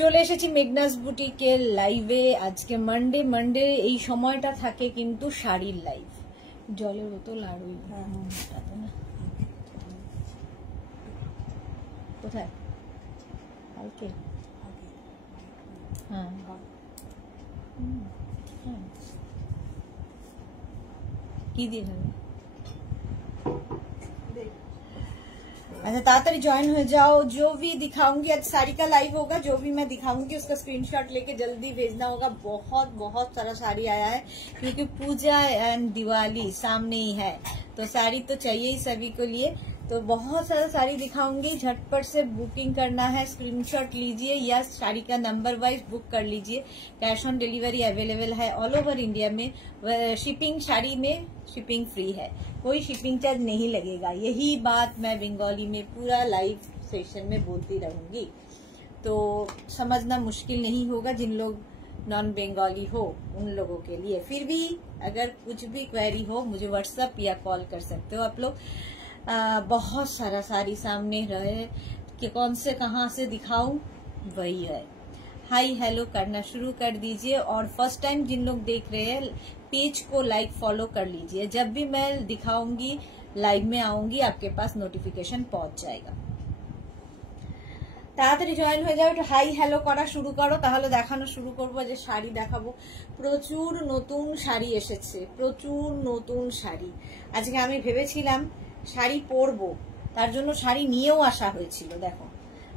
চলে এসেছি মেঘনাস বুটিকের লাইভে। আজকে মানডে এই সময়টা থাকে কিন্তু শাড়ির লাইভ। জলের বোতল আর ওই না কোথায় কালকে হ্যাঁ কি দিন হবে। अच्छा ताड़ाताड़ी ज्वाइन हो जाओ। जो भी दिखाऊंगी आज साड़ी का लाइव होगा, जो भी मैं दिखाऊंगी उसका स्क्रीनशॉट लेके जल्दी भेजना होगा। बहुत बहुत सारा साड़ी आया है क्योंकि पूजा एंड दिवाली सामने ही है, तो साड़ी तो चाहिए ही सभी को लिए। तो बहुत सारा साड़ी दिखाऊंगी, झटपट से बुकिंग करना है, स्क्रीनशॉट लीजिए या साड़ी का नंबर वाइज बुक कर लीजिए। कैश ऑन डिलीवरी अवेलेबल है ऑल ओवर इंडिया में। शिपिंग साड़ी में शिपिंग फ्री है, कोई शिपिंग चार्ज नहीं लगेगा। यही बात मैं बंगाली में पूरा लाइव सेशन में बोलती रहूंगी, तो समझना मुश्किल नहीं होगा जिन लोग नॉन बंगाली हो उन लोगों के लिए। फिर भी अगर कुछ भी क्वेरी हो मुझे व्हाट्सएप या कॉल कर सकते हो आप लोग। बहुत सारा साड़ी सामने रहे कि कौन से कहाँ से दिखाऊं, वही है। हाई हेलो करना शुरू कर दीजिए और फर्स्ट टाइम जिन लोग देख रहे हैं पेज को लाइक फॉलो कर लीजिए। जब भी मैं दिखाऊंगी लाइव में आऊंगी आपके पास नोटिफिकेशन पहुंच जाएगा। তাড়াতাড়ি জয়েন হয়ে যাও, একটু হাই হ্যালো করা শুরু করো, তাহলে দেখানো শুরু করবো। যে শাড়ি দেখাবো, প্রচুর নতুন শাড়ি এসেছে, প্রচুর নতুন শাড়ি। আজকে আমি ভেবেছিলাম শাড়ি পরবো, তার জন্য শাড়ি নিয়েও আসা হয়েছিল। দেখো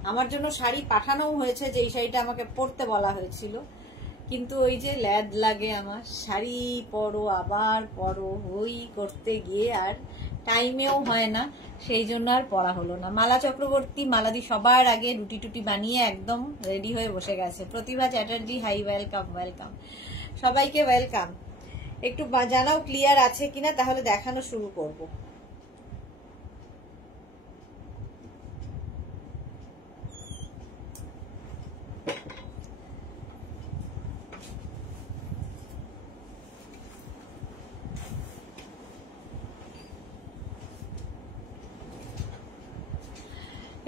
আমার জন্য শাড়ি পাঠানোও হয়েছে, যে এই শাড়িটা আমাকে পরতে বলা হয়েছিল, কিন্তু ওই যে ল্যাদ লাগে আমার, শাড়ি পরো আবার পরো ওই করতে গিয়ে আর টাইমেও হয় না, সেই জন্য আর পরা হলো না। মালা চক্রবর্তী মালাদি সবার আগে রুটি টুটি বানিয়ে একদম রেডি হয়ে বসে গেছে। প্রতিভা চ্যাটার্জি হাই ওয়েলকাম ওয়েলকাম, সবাইকে ওয়েলকাম। একটু জানাও ক্লিয়ার আছে কিনা, তাহলে দেখানো শুরু করব।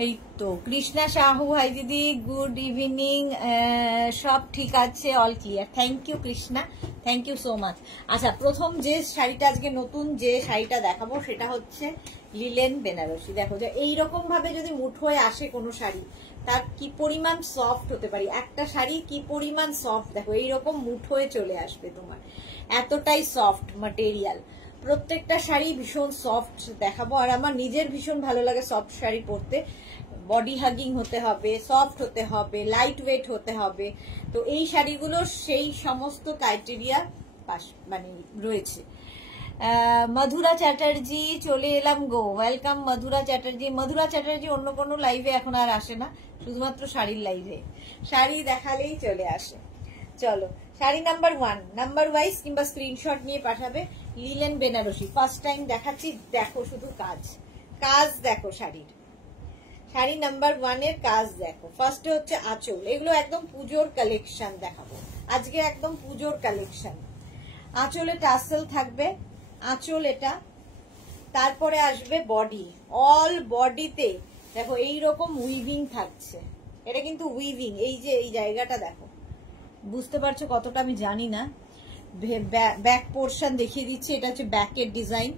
এই তো কৃষ্ণা সাহু হাই দিদি, গুড ইভিনিং। সব ঠিক আছে, all clear. Thank you Krishna, thank you so much. আচ্ছা প্রথম যে শাড়িটা আজকে নতুন যে শাড়িটা দেখাবো সেটা হচ্ছে লিলেন বেনারসি। দেখো যে এইরকম ভাবে যদি মুঠোয় আসে কোনো শাড়ি, তার কি পরিমাণ সফট হতে পারে। একটা শাড়ি কি পরিমাণ সফট, দেখো এইরকম মুঠোয় চলে আসবে তোমার, এতটাই সফট ম্যাটেরিয়াল। প্রত্যেকটা শাড়ি ভীষণ সফট দেখাবো, আর আমার নিজের ভীষণ ভালো লাগে সফট শাড়ি পরতে। বডি হাগিং হতে হবে, সফট হতে হবে, লাইট ওয়েট হতে হবে। তো এই শাড়িগুলো সেই সমস্ত ক্রাইটেরিয়া মানে রয়েছে। মধুরা চ্যাটার্জি চলে এলাম গো, ওয়েলকাম মধুরা চ্যাটার্জি। মধুরা চ্যাটার্জি অন্য কোনো লাইভে এখন আর আসে না, শুধুমাত্র শাড়ির লাইভে, শাড়ি দেখালেই চলে আসে। চলো শাড়ি নাম্বার 1 নাম্বার ওয়াইজ কিংবা স্ক্রিনশট নিয়ে পাঠাবে। লিলেন বেনারসি ফার্স্ট টাইম দেখাচ্ছি, দেখো শুধু কাজ কাজ দেখো শাড়ির। শাড়ি নাম্বার 1 এর কাজ দেখো। ফার্স্টে হচ্ছে আঁচল, এগুলো একদম পুজোর কালেকশন দেখাবো আজকে, একদম পুজোর কালেকশন। আঁচলে টাসেল থাকবে, আঁচল এটা। তারপরে আসবে বডি, অল বডিতে দেখো এইরকম উইভিং থাকছে। এটা কিন্তু উইভিং, এই যে এই জায়গাটা দেখো, বুঝতে পারছো কতটা আমি জানি না। ব্যাক পোর্শন দেখিয়ে দিচ্ছি, এটা হচ্ছে ব্যাকের ডিজাইন,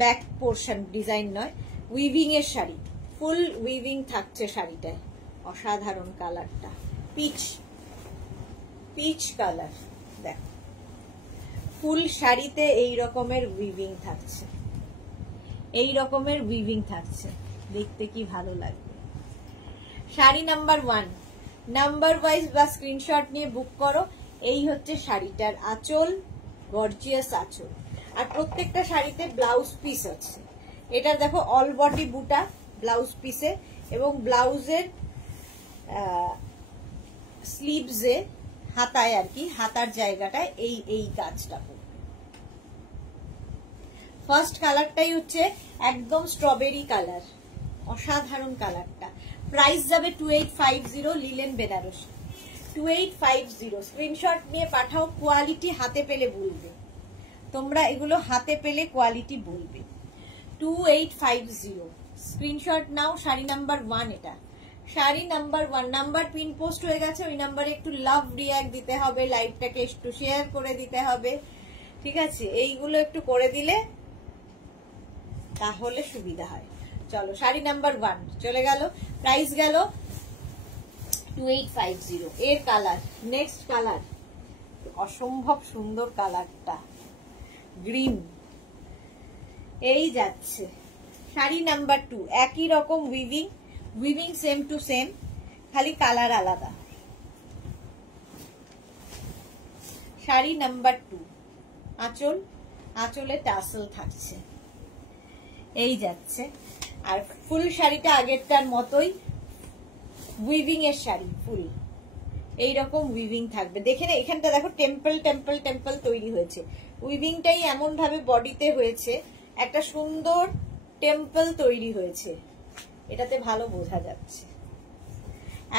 ব্যাক পোর্শন ডিজাইন নয়, উইভিং এর শাড়ি, ফুল উইভিং থাকছে শাড়িটায়। অসাধারণ কালারটা, পিচ পিচ কালার। দেখো ফুল শাড়িতে এই রকমের উইভিং থাকছে, এই রকমের উইভিং থাকছে, দেখতে কি ভালো লাগবে। শাড়ি নাম্বার 1 নাম্বার ওয়াইজ বা স্ক্রিনশট নিয়ে বুক করো। এই হচ্ছে শাড়িটার আঁচল, গর্জিয়াস আঁচল। আর প্রত্যেকটা শাড়িতে ব্লাউজ পিস আছে। এটা দেখো অল বডি বুটা ব্লাউজ পিসে, এবং ব্লাউজের স্লিভসে হাতায় আর কি, হাতার জায়গাটায় এই এই কাজটা করবে। ফার্স্ট কালারটাই হচ্ছে একদম স্ট্রবেরি কালার, অসাধারণ কালারটা। প্রাইস যাবে 2850 লিলেন বেনারসি 2850। স্ক্রিনশট নিয়ে পাঠাও, কোয়ালিটি হাতে পেলে বলবে তোমরা, এগুলো হাতে পেলে কোয়ালিটি বলবে। 2850 স্ক্রিনশট নাও। শাড়ি নাম্বার 1 এটা, sari number 1, number pin post হয়ে গেছে, ওই নাম্বারে একটু লাভ রিয়াক্ট দিতে হবে, লাইভটাকে একটু শেয়ার করে দিতে হবে, ঠিক আছে? এইগুলো একটু করে দিলে তাহলে সুবিধা হয়। চলো শাড়ি নাম্বার 1 চলে গেল, প্রাইস গেল 2850। এর কালার, নেক্সট কালার অসম্ভব সুন্দর কালারটা, গ্রিন। এই যাচ্ছে শাড়ি নাম্বার 2, একই রকম উইভিং সেম টু সেম, খালি কালার আলাদা। শাড়ি নাম্বার 2, আঁচলে টাসেল থাকছে, এই যাচ্ছে। আর ফুল শাড়িটা আগেরটার মতোই উইভিং এর শাড়ি, ফুল এইরকম উইভিং থাকবে। দেখে না এখানটা দেখো টেম্পল টেম্পল টেম্পল তৈরি হয়েছে, উইভিংটাই এমন ভাবে বডিতে হয়েছে, একটা সুন্দর টেম্পল তৈরি হয়েছে, এটাতে ভালো বোঝা যাচ্ছে।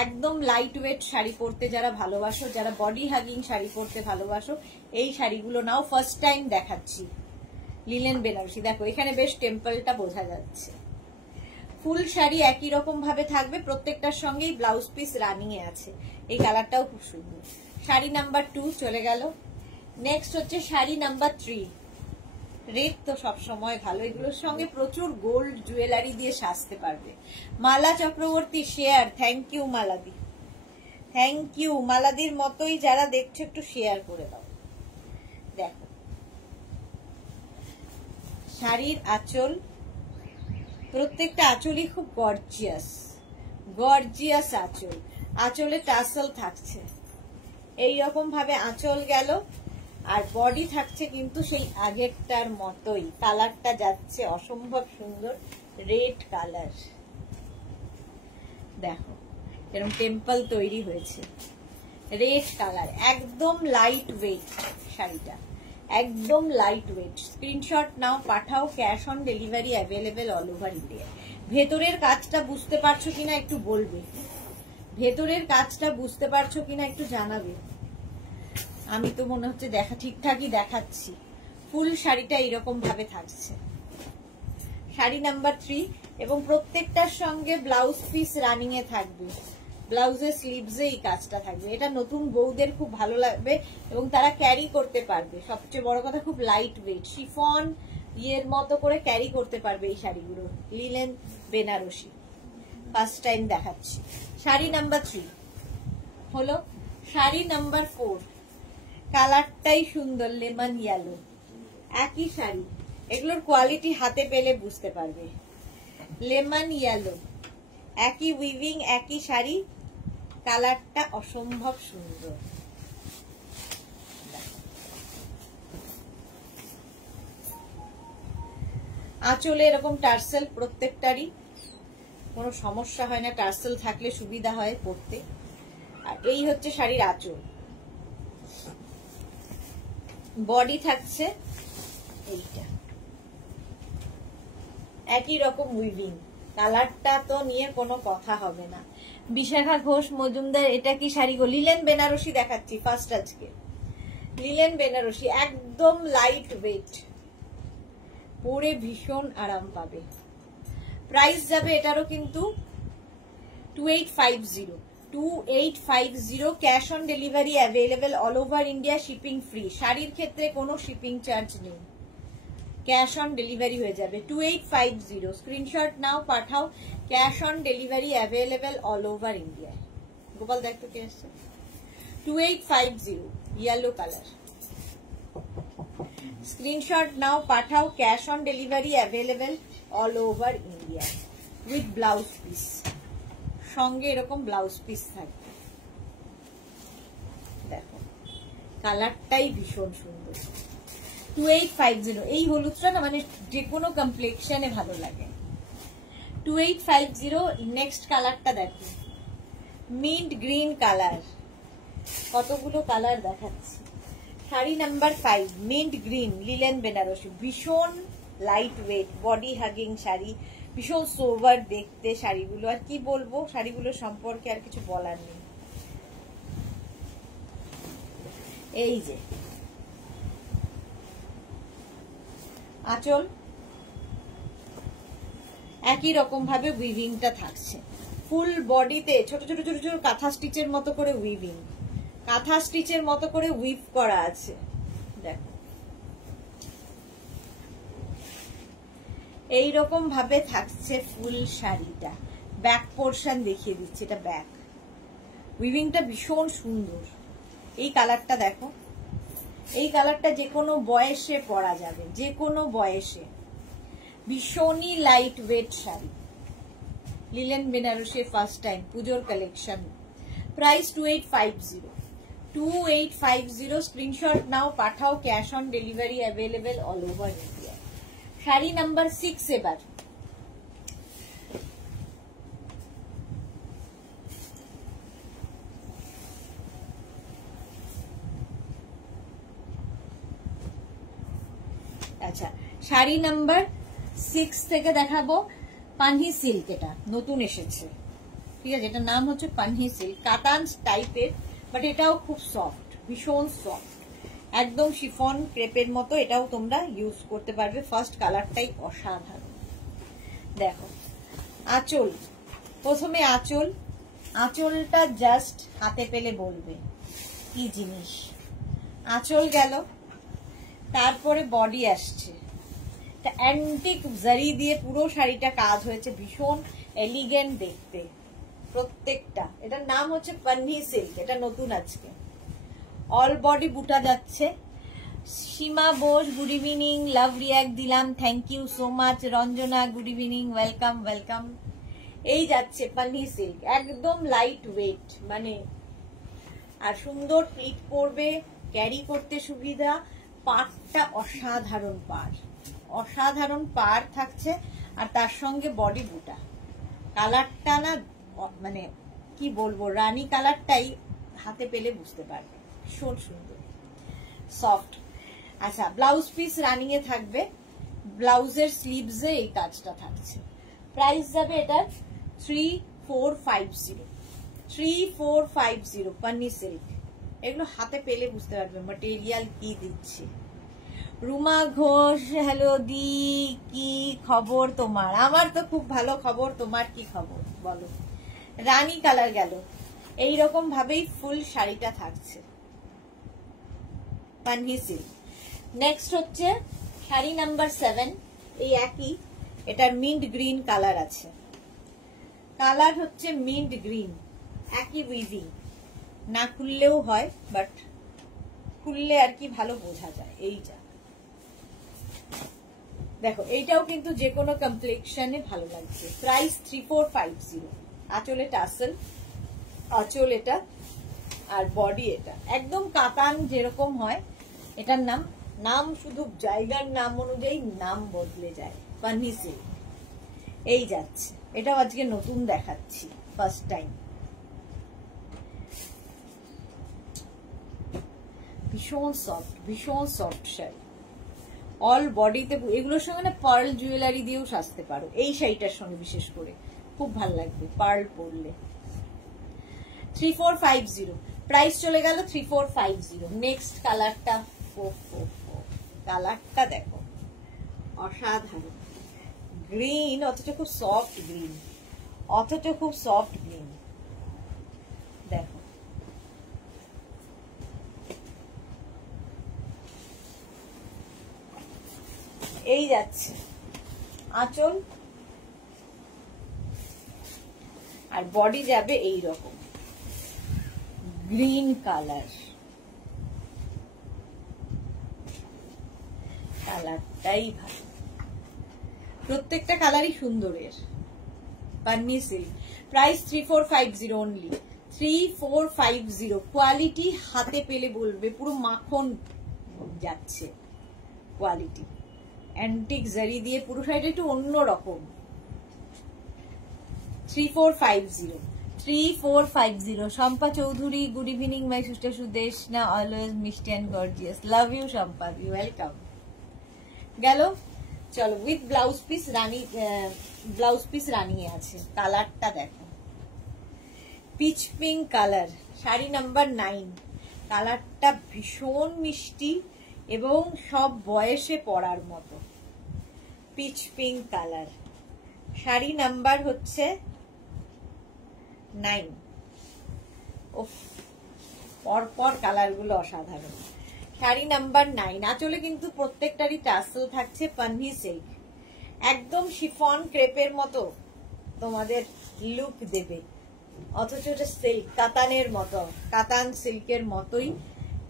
একদম লাইট ওয়েট শাড়ি পরতে যারা ভালোবাসো, যারা বডি হাগিং শাড়ি পরতে ভালোবাসো, এই শাড়িগুলো নাও। ফার্স্ট টাইম দেখাচ্ছি লিলেন বেনারসি। দেখো এখানে বেশ টেম্পলটা বোঝা যাচ্ছে। ফুল শাড়ি একই রকম ভাবে থাকবে, প্রত্যেকটার সঙ্গেই ব্লাউজ পিস রানিং এ আছে। এই কালারটাও খুব সুন্দর। শাড়ি নাম্বার 2 চলে গেল। নেক্সট হচ্ছে শাড়ি নাম্বার 3। রেড তো সবসময় ভালো, এগুলোর সঙ্গে প্রচুর গোল্ড জুয়েলারি দিয়ে সাজতে পারবে। Mala Chakraborty share, thank you মালাদি, থ্যাংক ইউ। মালাদির মতোই যারা দেখছো একটু শেয়ার করে দাও। দেখো শাড়ির আঁচল, প্রত্যেকটা আঁচলই খুব গর্জিয়াস, গর্জিয়াস আঁচল। আঁচলে টাসেল থাকছে, এইরকম ভাবে আঁচল গেল। আর বডি থাকছে কিন্তু সেই আগেরটার মতোই, কালারটা যাচ্ছে অসম্ভব সুন্দর রেড কালার। দেখো এরকম টেম্পল তৈরি হয়েছে, রেড কালার, একদম লাইট ওয়েট শাড়িটা, একদম লাইট ওয়েট। স্ক্রিনশট নাও, পাঠাও, cash on delivery available all over India. ভেতরের কাজটা বুঝতে পারছো কিনা একটু বলবে, ভেতরের কাজটা বুঝতে পারছো কিনা একটু জানাবে। আমি তো মনে হচ্ছে ঠিকঠাকই দেখাচ্ছি। ফুল শাড়িটা এরকম ভাবে থাকছে। শাড়ি নাম্বার 3, এবং প্রত্যেকটার সঙ্গে ব্লাউজ পিস রানিং এ থাকবে, ব্লাউজের স্লিভসে এই কাজটা থাকবে। এটা নতুন বউদের খুব ভালো লাগবে এবং তারা ক্যারি করতে পারবে। সবচেয়ে বড় কথা খুব লাইট ওয়েট, শিফন ইয়ের মতো করে ক্যারি করতে পারবে এই শাড়িগুলো। লিলেন বেনারসি, ফার্স্ট টাইম দেখাচ্ছি। শাড়ি নাম্বার 3 হলো শাড়ি নাম্বার 4। কালারটাই সুন্দর, লেমন ইয়েলো, একই শাড়ি। এগুলোর কোয়ালিটি হাতে পেলে বুঝতে পারবে। লেমন ইয়েলো, একই উইভিং, একই শাড়ি, কালারটা অসম্ভব সুন্দর। আঁচলে এরকম টার্সেল, প্রত্যেকটারই কোনো সমস্যা হয় না, টার্সেল থাকলে সুবিধা হয় পরতে। আর এই হচ্ছে শাড়ির আঁচল। বডি থাকছে এইটা, একই রকম উইভিং, কালারটা তো নিয়ে কোনো কথা হবে না। বিশাখা ঘোষ মজুমদার, এটা কি শাড়ি গো? লিলেন বেনারসি দেখাচ্ছি ফার্স্ট আজকে। লিলেন বেনারসি একদম লাইট ওয়েট, পরে ভীষণ আরাম পাবে। প্রাইস যাবে এটারও কিন্তু 2850, 2850। Cash on delivery available all over India, shipping free. শাড়ির ক্ষেত্রে কোনো শিপিং চার্জ নেই, ক্যাশ অন ডেলিভারি হয়ে যাবে। 2850, স্ক্রিনশট নাও, পাঠাও, cash on delivery available all over India. Gopal দেখ তো কে আসছে। 2850 ইয়েলো কালার, স্ক্রিনশট নাও, পাঠাও, cash on delivery available all over India with blouse piece. সঙ্গে এরকম ব্লাউজ পিস থাকবে। দেখো কালারটাই ভীষণ সুন্দর। 2850, এই হলুদটা না মানে যে কোনো কমপ্লেক্সনে ভালো লাগে। 2850। নেক্সট কালারটা দেখো, মিন্ট গ্রিন কালার। কতগুলো কালার দেখাচ্ছি। Sari number 5, mint green, linen Banarasi. ভীষণ light weight, body hugging sari, ভীষণ সোভার দেখতে শাড়িগুলো। আর কি বলবো, শাড়িগুলো সম্পর্কে আর কিছু বলার নেই। এই যে আঁচল, একই রকম ভাবে উইভিংটা থাকছে। ফুল বডিতে ছোট ছোট ছোট ছোট কাঁথা স্টিচের মতো করে উইভিং, কাঁথা স্টিচের মতো করে উইভ করা আছে। দেখো এইরকম ভাবে থাকছে ফুল শাড়িটা। ব্যাক পোর্শন দেখিয়ে দিচ্ছি, এটা ব্যাক। উইভিংটা ভীষণ সুন্দর। এই কালারটা দেখো, এই কালারটা যে কোনো বয়সে পরা যাবে, যে কোনো বয়সে। ভীষণই লাইট ওয়েট শাড়ি, লিলেন বেনারসে ফার্স্ট টাইম পুজোর কালেকশন। প্রাইস 2850, 2850। স্ক্রিনশট নাও, পাঠাও, cash on delivery available all over India. Sari number 6 এবার। আচ্ছা, শাড়ি নাম্বার 6 থেকে দেখাবো পানহি সিল্ক। এটা নতুন এসেছে, ঠিক আছে। এটার নাম হচ্ছে পানহি সিল্ক, কাতান টাইপের, বাট এটাও খুব সফট, ভীষণ সফট, একদম শিফন ক্রেপের মতো। এটাও তোমরা ইউজ করতে পারবে। ফার্স্ট কালারটাই অসাধারণ। দেখো আঁচল, প্রথমে আঁচল, আঁচলটা জাস্ট হাতে পেলে বলবে কি জিনিস। আঁচল গেল, তারপরে বডি আসছে, অ্যান্টিক জারি দিয়ে পুরো শাড়িটা কাজ হয়েছে, ভীষণ এলিগেন্ট দেখতে প্রত্যেকটা। এটার নাম হচ্ছে পানহি সিল্ক, এটা নতুন আজকে। অল বডি বুটা যাচ্ছে। Seema Bose good evening, love react দিলাম, thank you so much. Ranjana good evening, welcome welcome. এই যাচ্ছে পানহি সিল্ক, একদম লাইট ওয়েট, মানে আর সুন্দর প্লিট করবে, ক্যারি করতে সুবিধা। পাড়টা অসাধারণ পাড়, অসাধারণ পাড় থাকছে, আর তার সঙ্গে বডি বুটা। কালারটা না মানে কি বলবো, রানী কালারটাই হাতে পেলে বুঝতে পারবে, ভীষণ সুন্দর সফট। আচ্ছা, ব্লাউজ পিস রানিং এ থাকবে, ব্লাউজের স্লিভসে এই কাজটা থাকছে। প্রাইস যাবে এটার 3450, 3450 পান্নি সিল্ক। এগুলো হাতে পেলে বুঝতে পারবে ম্যাটেরিয়াল কি দিচ্ছি। রুমা ঘোষ, হ্যালো দি, কি খবর তোমার? আমার তো খুব ভালো খবর, তোমার কি খবর বলো? রানী কালার গেল, এইরকম ভাবেই ফুল শাড়িটা থাকছে পানহি সিল্ক। নেক্সট হচ্ছে শাড়ি নাম্বার 7, এই একই, এটার মিন্ট গ্রিন কালার আছে। কালার হচ্ছে মিন্ট গ্রিন, একই উইভিং, না খুললেও হয়, বাট খুললে আর কি ভালো বোঝা যায়। এই যা দেখো, এইটাও কিন্তু যে কোনো কমপ্লেক্সনে ভালো লাগছে। প্রাইস 3450। আঁচলে টাসেল, আঁচল এটা, আর বডি এটা একদম কাতান যেরকম হয়। এটার নাম শুধু জায়গার নাম অনুযায়ী নাম বদলে যায়। পানহি সিল্ক এই যাচ্ছে, এটাও আজকে নতুন দেখাচ্ছি, ফার্স্ট টাইম। ভীষণ সফট, ভীষণ সফট শাড়ি। অল বডিতে এগুলোর সঙ্গে না পার্ল জুয়েলারি দিয়েও সাজতে পারো, এই শাড়িটার সঙ্গে বিশেষ করে খুব ভালো লাগবে পার্ল পরলে। 3450, প্রাইস চলে গেল 3450। নেক্সট কালারটা, কালারটা দেখো অসাধারণ, গ্রিন, অথচ খুব সফট গ্রিন, অথচ খুব সফট গ্রিন। দেখো এই যাচ্ছে আঁচল, আর বডি যাবে এই রকম গ্রিন কালার। কালারটাই ভালো, প্রত্যেকটা কালারই সুন্দরের। Panni silk, price 3450 only, 3450। Quality হাতে পেলে বলবে, পুরো মাখন যাচ্ছে কোয়ালিটি। অ্যান্টিক জারি দিয়ে পুরো শাড়িটা একটু অন্যরকম। 3450, 3450। Shampa Chowdhury good evening my sister Sudeshna, always মিষ্টি and gorgeous, love you Shampa, welcome. গেল, চলো উইথ ব্লাউজ পিস রানী, ব্লাউজ পিস রানী আছে। কালারটা দেখো, peach pink colour, sari number 9। কালারটা ভীষণ মিষ্টি এবং সব বয়সে পরার মতো। Peach pink colour, sari number হচ্ছে 9। উফ, পরপর কালারগুলো অসাধারণ। শাড়ি নাম্বার 9। আঁচলে কিন্তু প্রত্যেকটারই টাসেল থাকছে, পান্নি সিল্ক, একদম শিফন ক্রেপের মতো তোমাদের লুক দেবে, অথচ এটা সিল্ক, কাতানের মতো, কাতান সিল্কের মতোই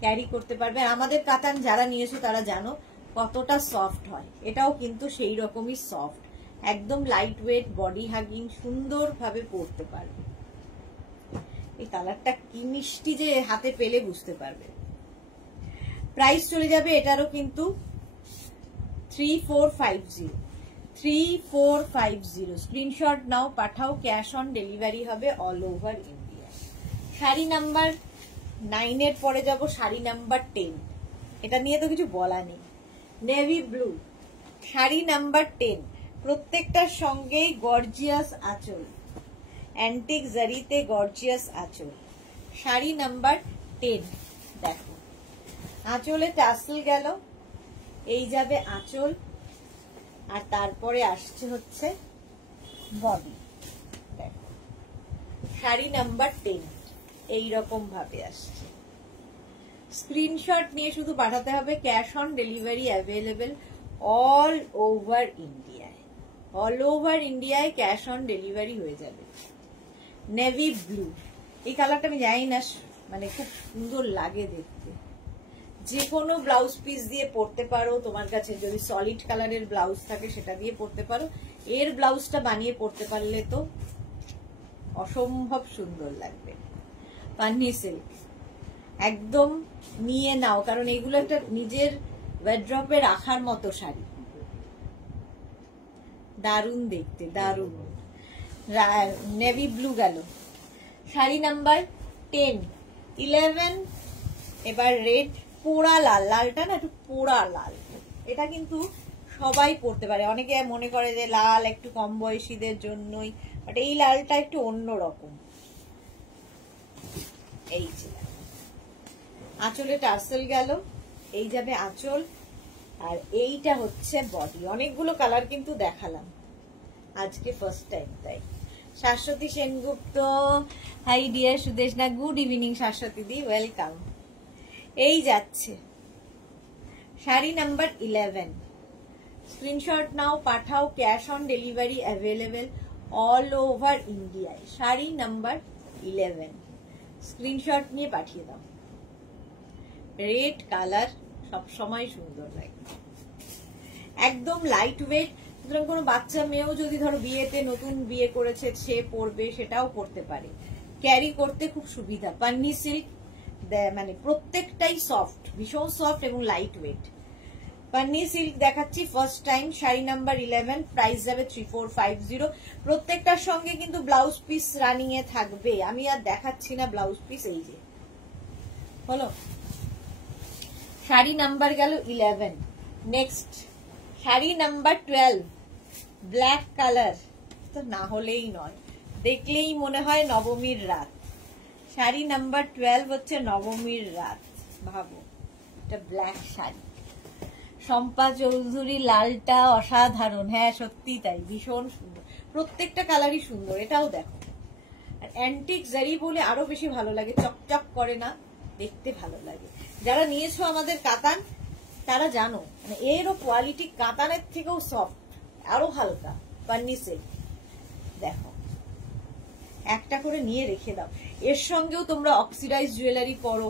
ক্যারি করতে পারবে। আমাদের কাতান যারা নিয়েছো তারা জানো কতটা সফট হয়, এটাও কিন্তু সেই রকমই সফট, একদম লাইট ওয়েট, বডি হাগিং, সুন্দরভাবে পরতে পারবে। এই কালারটা কি মিষ্টি যে হাতে পেলে বুঝতে পারবে। প্রাইস চলে যাবে এটারও কিন্তু 3450, 3450। স্ক্রিনশট নাও, পাঠাও, ক্যাশ অন ডেলিভারি হবে all over India. Sari number 9 এর পরে যাব শাড়ি নাম্বার 10। এটা নিয়ে তো কিছু বলা নেই, নেভি ব্লু, শাড়ি নাম্বার 10। প্রত্যেকটার সঙ্গেই গর্জিয়াস আঁচল, অ্যান্টিক জারিতে গর্জিয়াস আঁচল, শাড়ি নাম্বার 10। দেখো আঁচলে টাসেল গেল, এই যাবে আঁচল, আর তারপরে আসছে হচ্ছে বডি। দেখো শাড়ি নাম্বার 10 এইরকম ভাবে আসছে। স্ক্রিনশট নিয়ে শুধু পাঠাতে হবে, cash on delivery available all over ইন্ডিয়ায়, অল ওভার ইন্ডিয়ায় ক্যাশ অন ডেলিভারি হয়ে যাবে। নেভি ব্লু, এই কালারটা আমি জানি না, মানে খুব সুন্দর লাগে দেখতে, যে কোনো ব্লাউজ পিস দিয়ে পরতে পারো, তোমার কাছে যদি সলিড কালারের ব্লাউজ থাকে সেটা দিয়ে পরতে পারো, এর ব্লাউজটা বানিয়ে পরতে পারলে তো অসম্ভব সুন্দর লাগবে। পান্নি সিল্ক, একদম নিয়ে নাও, কারণ এগুলো একটা নিজের ওয়ার্ড্রপে রাখার মতো শাড়ি, দারুণ দেখতে, দারুণ। নেভি ব্লু গেল, শাড়ি নাম্বার 10, 11। এবার রেড, পোড়া লাল, লালটা না একটু পোড়া লাল, এটা কিন্তু সবাই পরতে পারে। অনেকে মনে করে যে লাল একটু কম বয়সীদের জন্যই, বাট এই লালটা একটু অন্যরকম। এই যে আঁচলে টার্সেল গেল, এই যাবে আঁচল, আর এইটা হচ্ছে বডি। অনেকগুলো কালার কিন্তু দেখালাম আজকে ফার্স্ট টাইম, তাই। Shashwati Sengupta, hi dear Sudeshna, good evening Shashwati দি, ওয়েলকাম। এই যাচ্ছে শাড়ি নাম্বার 11। স্ক্রিনশট নাও, পাঠাও, cash on delivery available all over ইন্ডিয়ায়। শাড়ি নাম্বার 11, স্ক্রিনশট নিয়ে পাঠিয়ে দাও। রেড কালার সবসময় সুন্দর লাগে, একদম লাইট ওয়েট, সুতরাং কোনো বাচ্চা মেয়েও যদি ধরো বিয়েতে নতুন বিয়ে করেছে সে পরবে, সেটাও পরতে পারে, ক্যারি করতে খুব সুবিধা। পান্নি সিল্ক, মানে প্রত্যেকটাই সফট, ভীষণ সফট এবং লাইট ওয়েট। পান্নি সিল্ক দেখাচ্ছি first time, sari number 11, price যাবে 3450। প্রত্যেকটার সঙ্গে কিন্তু ব্লাউজ পিস রানিং এ থাকবে, আমি আর দেখাচ্ছি না ব্লাউজ পিস, এই যে হলো। শাড়ি নাম্বার গেল 11। Next sari number 12, black colour, তো না হলেই নয়, দেখলেই মনে হয় নবমীর রাত। শাড়ি নাম্বার 12 হচ্ছে নবমীর রাত, ভাবো এটা ব্ল্যাক শাড়ি। শম্পা চৌধুরী, লালটা অসাধারণ, হ্যাঁ সত্যি তাই, ভীষণ সুন্দর, প্রত্যেকটা কালারই সুন্দর। এটাও দেখো, আর অ্যান্টিক জারি বলে আরো বেশি ভালো লাগে, চকচক করে না, দেখতে ভালো লাগে। যারা নিয়েছো আমাদের কাতান তারা জানো, মানে এরও কোয়ালিটি কাতানের থেকেও সফট, আরো হালকা। পান্নি সিল্ক দেখো, একটা করে নিয়ে রেখে দাও। এর সঙ্গেও তোমরা অক্সিডাইজ জুয়েলারি পরো,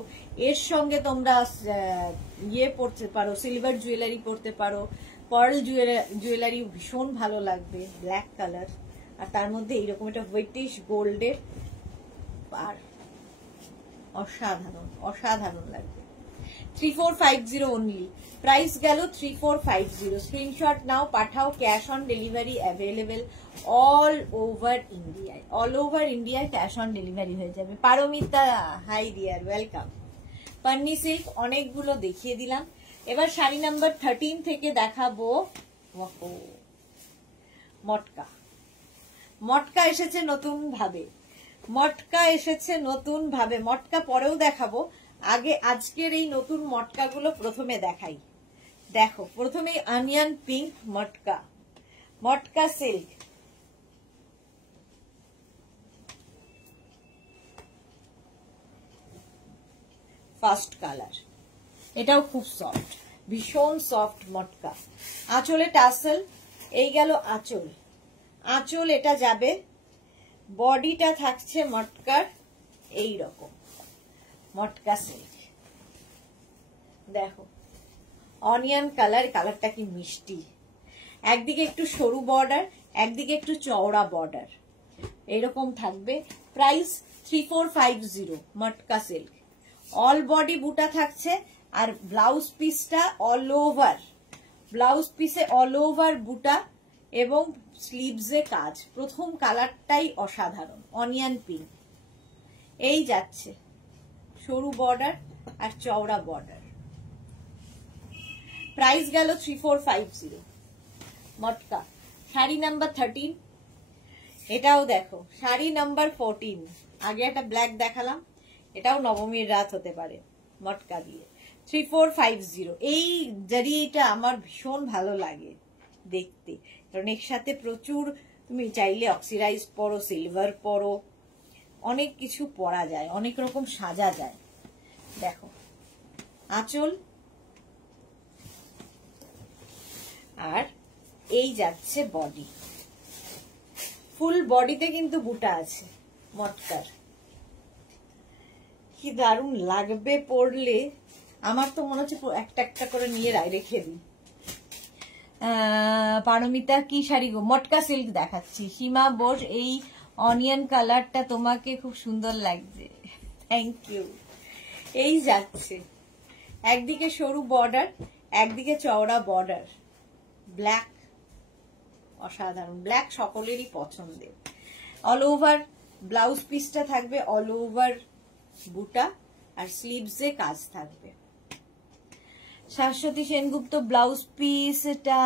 এর সঙ্গে তোমরা ইয়ে পরতে পারো, সিলভার জুয়েলারি পরতে পারো, পার্ল জুয়েলারি ভীষণ ভালো লাগবে, ব্ল্যাক কালার, আর তার মধ্যে এইরকম একটা হোয়াইটিশ গোল্ডের, আর অসাধারণ অসাধারণ লাগবে। 3450 অনলি, প্রাইস গেল 3450। স্ক্রিনশট নাও, পাঠাও, cash on delivery available all over ইন্ডিয়ায়, অল ওভার ইন্ডিয়ায় ক্যাশ অন ডেলিভারি হয়ে যাবে। Paromita, hi dear, welcome. পান্নি সিল্ক অনেকগুলো দেখিয়ে দিলাম, এবার শাড়ি নাম্বার 13 থেকে দেখাবো মটকা। মটকা এসেছে নতুন ভাবে, মটকা এসেছে নতুন ভাবে, মটকা পরেও দেখাবো, আগে আজকের এই নতুন মটকাগুলো প্রথমে দেখাই। দেখো প্রথমে অনিয়ন পিঙ্ক মটকা, মটকা সিল্ক, ফার্স্ট কালার, এটাও খুব সফট, ভীষণ সফট মটকা। আঁচলে টাসেল, এই গেল আঁচল। আঁচল এটা যাবে, বডিটা থাকছে মটকার এই রকম মটকা সিল্ক। দেখো অনিয়ন কালার, কালারটা কি মিষ্টি। একদিকে একটু সরু বর্ডার, একদিকে একটু চওড়া বর্ডার, এরকম থাকবে। Price 3450 matka silk. All body বুটা থাকছে, আর ব্লাউজ পিসটা অল ওভার, ব্লাউজ পিসে অল ওভার বুটা এবং স্লিভসে কাজ। প্রথম কালারটাই অসাধারণ, অনিয়ন পিঙ্ক। এই যাচ্ছে সরু বর্ডার আর চওড়া বর্ডার। প্রাইস গেল 3450 মটকা। শাড়ি নাম্বার 13, এটাও দেখো শাড়ি নাম্বার 14। আগে একটা ব্ল্যাক দেখালাম, এটাও নবমীর রাত হতে পারে মটকা দিয়ে। 3450। এই জারিটা আমার ভীষণ ভালো লাগে দেখতে, কারণ এর সাথে প্রচুর তুমি চাইলে অক্সিডাইজ পরো, সিলভার পরো, অনেক কিছু পরা যায়, অনেক রকম সাজা যায়। দেখো আঁচল, আর এই যাচ্ছে বডি। ফুল বডিতে কিন্তু বুটা আছে মটকার। কি দারুণ লাগবে পরলে, আমার তো মনে হচ্ছে একটা একটা করে নিয়ে রেখে দিই। পারমিতা কি শাড়ি গো? মটকা সিল্ক দেখাচ্ছি। সীমা বোস, এই অনিয়ন কালারটা তোমাকে খুব সুন্দর লাগছে, থ্যাংক ইউ। এই যাচ্ছে, একদিকে সরু বর্ডার, একদিকে চওড়া বর্ডার, ব্ল্যাক, অসাধারণ। ব্ল্যাক সকলেরই পছন্দের। অল ওভার ব্লাউজ পিসটা থাকবে অল ওভার বুটা, আর স্লিভসে কাজ থাকবে। শাশ্বতী সেনগুপ্ত, ব্লাউজ পিসটা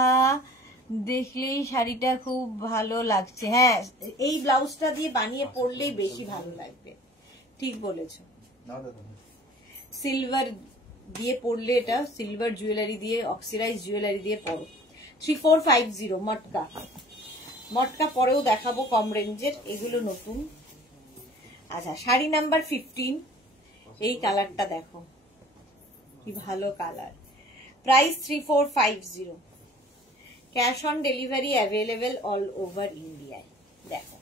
দেখলেই শাড়িটা খুব ভালো লাগছে। হ্যাঁ, এই ব্লাউজটা দিয়ে বানিয়ে পরলেই বেশি ভালো লাগবে, ঠিক বলেছ। সিলভার দিয়ে পরলে, এটা সিলভার জুয়েলারি দিয়ে, অক্সিডাইজ জুয়েলারি দিয়ে পরো। 3450 মটকা। মটকা পরেও দেখাবো কম রেঞ্জের, এগুলো নতুন। আচ্ছা, শাড়ি নাম্বার 15। এই কালারটা দেখো কি ভালো colour. Price 3450। Cash on delivery available all over ইন্ডিয়ায়। দেখো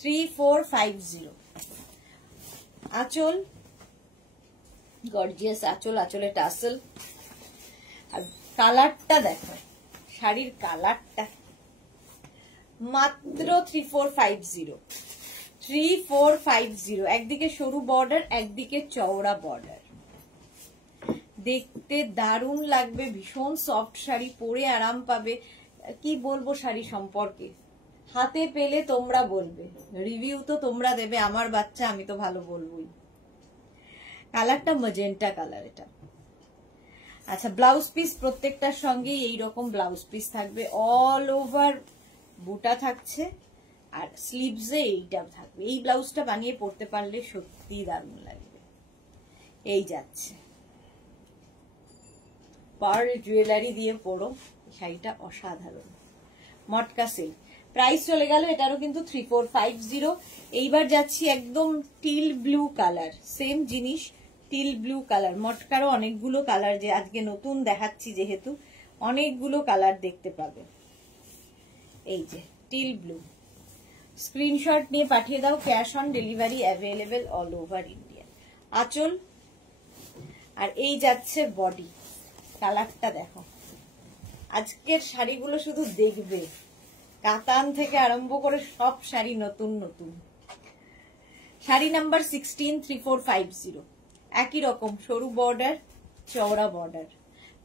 3450। আঁচল গর্জিয়াস আঁচল, আঁচলে টাসেল। আর কালারটা দেখো, শাড়ির কালারটা মাত্র 3450। 3450। একদিকে সরু বর্ডার, একদিকে চওড়া বর্ডার, দেখতে দারুণ লাগবে। ভীষণ সফট শাড়ি, পরে আরাম পাবে। কি বলবো শাড়ি সম্পর্কে, হাতে পেলে তোমরা বলবে, রিভিউ তো তোমরা দেবে, আমার বাচ্চা, আমি তো ভালো বলবোই। কালারটা ম্যাজেন্টা কালার এটা। আচ্ছা, ব্লাউজ পিস প্রত্যেকটার সঙ্গে এইরকম ব্লাউজ পিস থাকবে, অল ওভার বুটা থাকছে, আর স্লিভসে এইটা থাকবে। এই ব্লাউজটা বানিয়ে পরতে পারলে সত্যি দারুণ লাগবে। এই যাচ্ছে, পার্ল জুয়েলারি দিয়ে পরো, শাড়িটা অসাধারণ। মটকা সিল্ক। প্রাইস চলে গেল এটারও কিন্তু 3450। এইবার যাচ্ছি একদম টিল ব্লু কালার, সেম জিনিস, টিল ব্লু কালার। মটকারও অনেকগুলো কালার, যে আজকে নতুন দেখাচ্ছি যেহেতু অনেকগুলো কালার দেখতে পাবে। এই যে টিল ব্লু, স্ক্রিনশট নিয়ে পাঠিয়ে দাও। Cash on delivery available all over India. আঁচল, আর এই যাচ্ছে বডি। কালারটা দেখো, আজকের শাড়িগুলো শুধু দেখবে, কাতান থেকে আরম্ভ করে সব শাড়ি নতুন নতুন। শাড়ি নাম্বার 16। 3450। একই রকম সরু বর্ডার, চওড়া বর্ডার।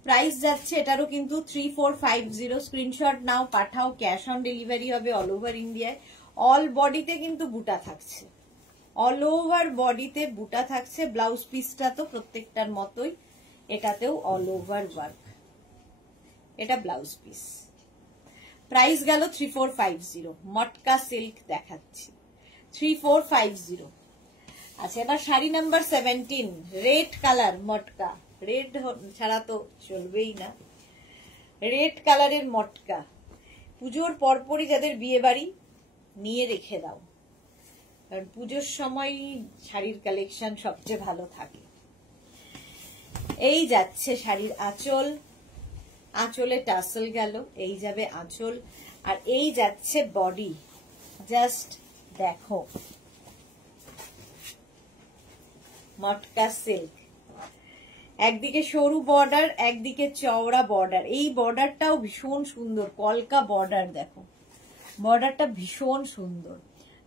প্রাইস যাচ্ছে এটারও কিন্তু 3450। স্ক্রিনশট নাও, পাঠাও। ক্যাশ অন ডেলিভারি হবে অল ওভার ইন্ডিয়ায়। অল বডিতে কিন্তু বুটা থাকছে, অল ওভার বডিতে বুটা থাকছে। ব্লাউজ পিসটা তো প্রত্যেকটার মতোই, এটাতেও অল ওভার ওয়ার্ক। এটা ব্লাউজ পিস। প্রাইস গেল 3450। মটকা সিল্ক দেখাচ্ছি 3450। আচ্ছা, এবার sari number 17। Red colour matka, red ছাড়া তো চলবেই না। রেড কালারের মটকা, পুজোর পরপরই যাদের বিয়ে বাড়ি, নিয়ে রেখে দাও, কারণ পুজোর সময় শাড়ির কালেকশন সবচেয়ে ভালো থাকে। এই যাচ্ছে শাড়ির আঁচল, আঁচলে টাসেল গেল, এই যাবে আঁচল, আর এই যাচ্ছে বডি। জাস্ট দেখো, মটকা সিল্ক, একদিকে সরু বর্ডার, একদিকে চওড়া বর্ডার। এই বর্ডারটাও ভীষণ সুন্দর, কলকা বর্ডার। দেখো বর্ডারটা ভীষণ সুন্দর।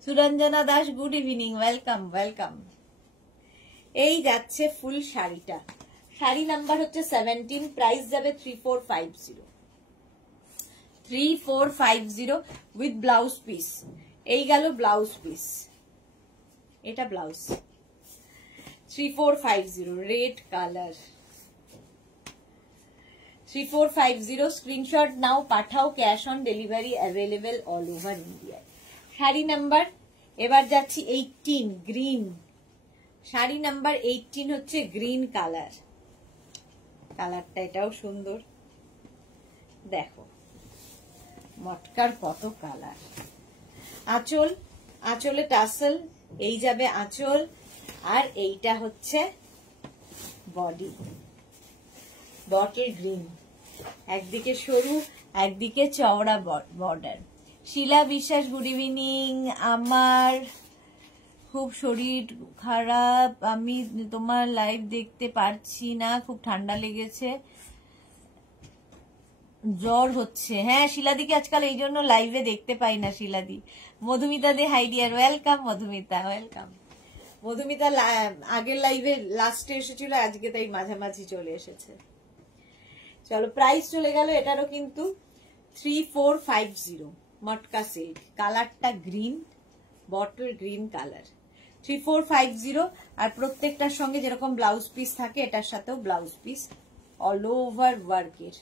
Suranjana Das, good evening, welcome welcome. এই যাচ্ছে ফুল শাড়িটা। শাড়ি নাম্বার হচ্ছে 17, প্রাইস যাবে 3450, 3450 উইথ ব্লাউজ পিস। এই গেল ব্লাউজ পিস, এটা ব্লাউজ। 3450 রেড কালার, 3450 স্ক্রিনশট নাও, পাঠাও, cash on delivery available all over India. Sari number এবার যাচ্ছি 18, গ্রিন। শাড়ি নাম্বার 18 হচ্ছে গ্রিন কালার। কালারটা এটাও সুন্দর, দেখো মটকার কত কালার। আঁচল, আঁচলে টাসেল, এই যাবে আঁচল, আর এইটা হচ্ছে বডি, বটল গ্রিন, একদিকে সরু একদিকে চওড়া বর্ডার। শিলা বিশ্বাস, গুড ইভিনিং। আমার খুব শরীর খারাপ, আমি তোমার লাইভ দেখতে পারছি না, খুব ঠান্ডা লেগেছে, জ্বর হচ্ছে। হ্যাঁ শিলাদিকে আজকাল এই জন্য লাইভে দেখতে পাই না। শিলাদি, Madhumita Dey hi dear, welcome Madhumita, welcome. Madhumita আগের লাইভে লাস্টে এসেছিল, আজকে তাই মাঝামাঝি চলে এসেছে। চলো প্রাইস চলে গেল এটারও কিন্তু 3450, মটকা সিল্ক, কালারটা গ্রিন, বটল গ্রিন কালার, 3450। আর প্রত্যেকটার সঙ্গে যেরকম ব্লাউজ পিস থাকে এটার সাথেও ব্লাউজ পিস অল ওভার ওয়ার্কের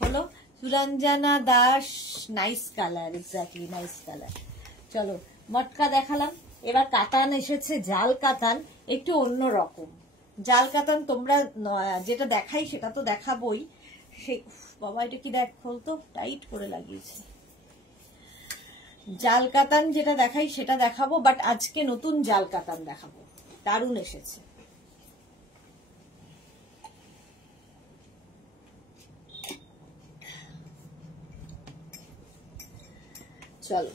হলো। Suranjana Das, nice colour, exactly nice colour. চলো মটকা দেখালাম, এবার কাতান এসেছে, জাল কাতান, একটু অন্য রকম জাল কাতান। তোমরা যেটা দেখাই সেটা তো দেখাবোই। সেই বাবা এটা কি দেখ, তো টাইট করে লাগিয়েছে। জাল কাতান যেটা দেখাই সেটা দেখাবো, বাট আজকে নতুন জাল কাতান দেখাবো, দারুণ এসেছে। চলো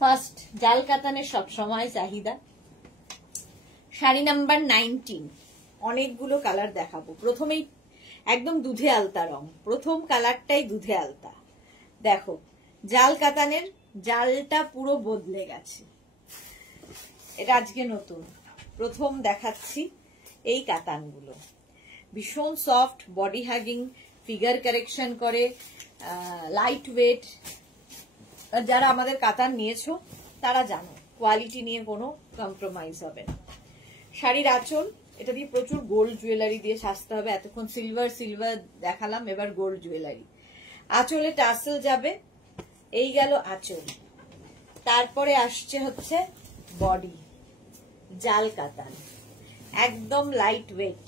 ফার্স্ট জাল কাতানের সবসময় চাহিদা, শাড়ি নাম্বার 19, অনেকগুলো কালার দেখাবো। প্রথমেই একদম দুধে আলতা রং, প্রথম কালারটাই দুধে আলতা। দেখো জাল কাতানের জালটা পুরো বদলে গেছে, এটা আজকে নতুন প্রথম দেখাচ্ছি। এই কাতানগুলো ভীষণ soft, body hugging, figure correction করে, লাইট ওয়েট। যারা আমাদের কাতান নিয়েছো তারা জানো কোয়ালিটি নিয়ে কোনো কম্প্রোমাইজ হবে না। শাড়ির আঁচল, এটা দিয়ে প্রচুর গোল্ড জুয়েলারি দিয়ে সাজতে হবে। এতক্ষণ সিলভার সিলভার দেখালাম, এবার গোল্ড জুয়েলারি। আঁচলে টাসেল যাবে, এই গেল আঁচল। তারপরে আসছে হচ্ছে বডি, জাল কাতান, একদম লাইট ওয়েট,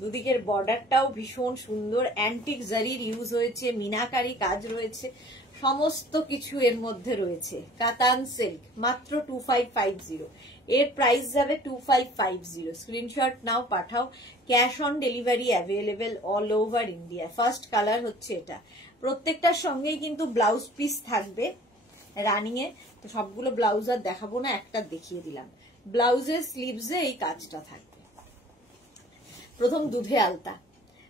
দুদিকের বর্ডারটাও ভীষণ সুন্দর, অ্যান্টিক জারির ইউজ হয়েছে, মিনাকারি কাজ রয়েছে, সমস্ত কিছু এর মধ্যে রয়েছে। কাতান সিল্ক, মাত্র 2550, এর প্রাইস যাবে 2550। স্ক্রিনশট নাও, পাঠাও, cash on delivery available all over India. First colour হচ্ছে এটা। প্রত্যেকটার সঙ্গেই কিন্তু ব্লাউজ পিস থাকবে রানিং এ, তো সবগুলো ব্লাউজ আর দেখাবো না, একটা দেখিয়ে দিলাম। ব্লাউজের স্লিভসে এই কাজটা থাকবে। প্রথম দুধে আলতা,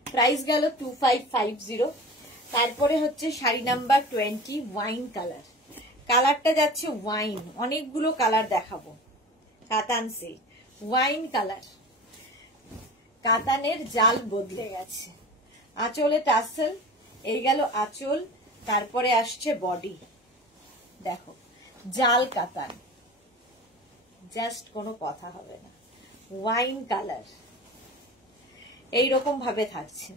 প্রাইস গেল 2550। তারপরে হচ্ছে শাড়ি নাম্বার 20, ওয়াইন কালার। কালারটা যাচ্ছে ওয়াইন, অনেকগুলো কালার দেখাবো। কাতান সিল্ক, ওয়াইন কালার, কাতানের জাল বদলে গেছে। আঁচলে টাসেল, এই গেল আঁচল, তারপরে আসছে বডি। দেখো জাল কাতান, জাস্ট কোনো কথা হবে না। ওয়াইন কালার এইরকম ভাবে থাকছে।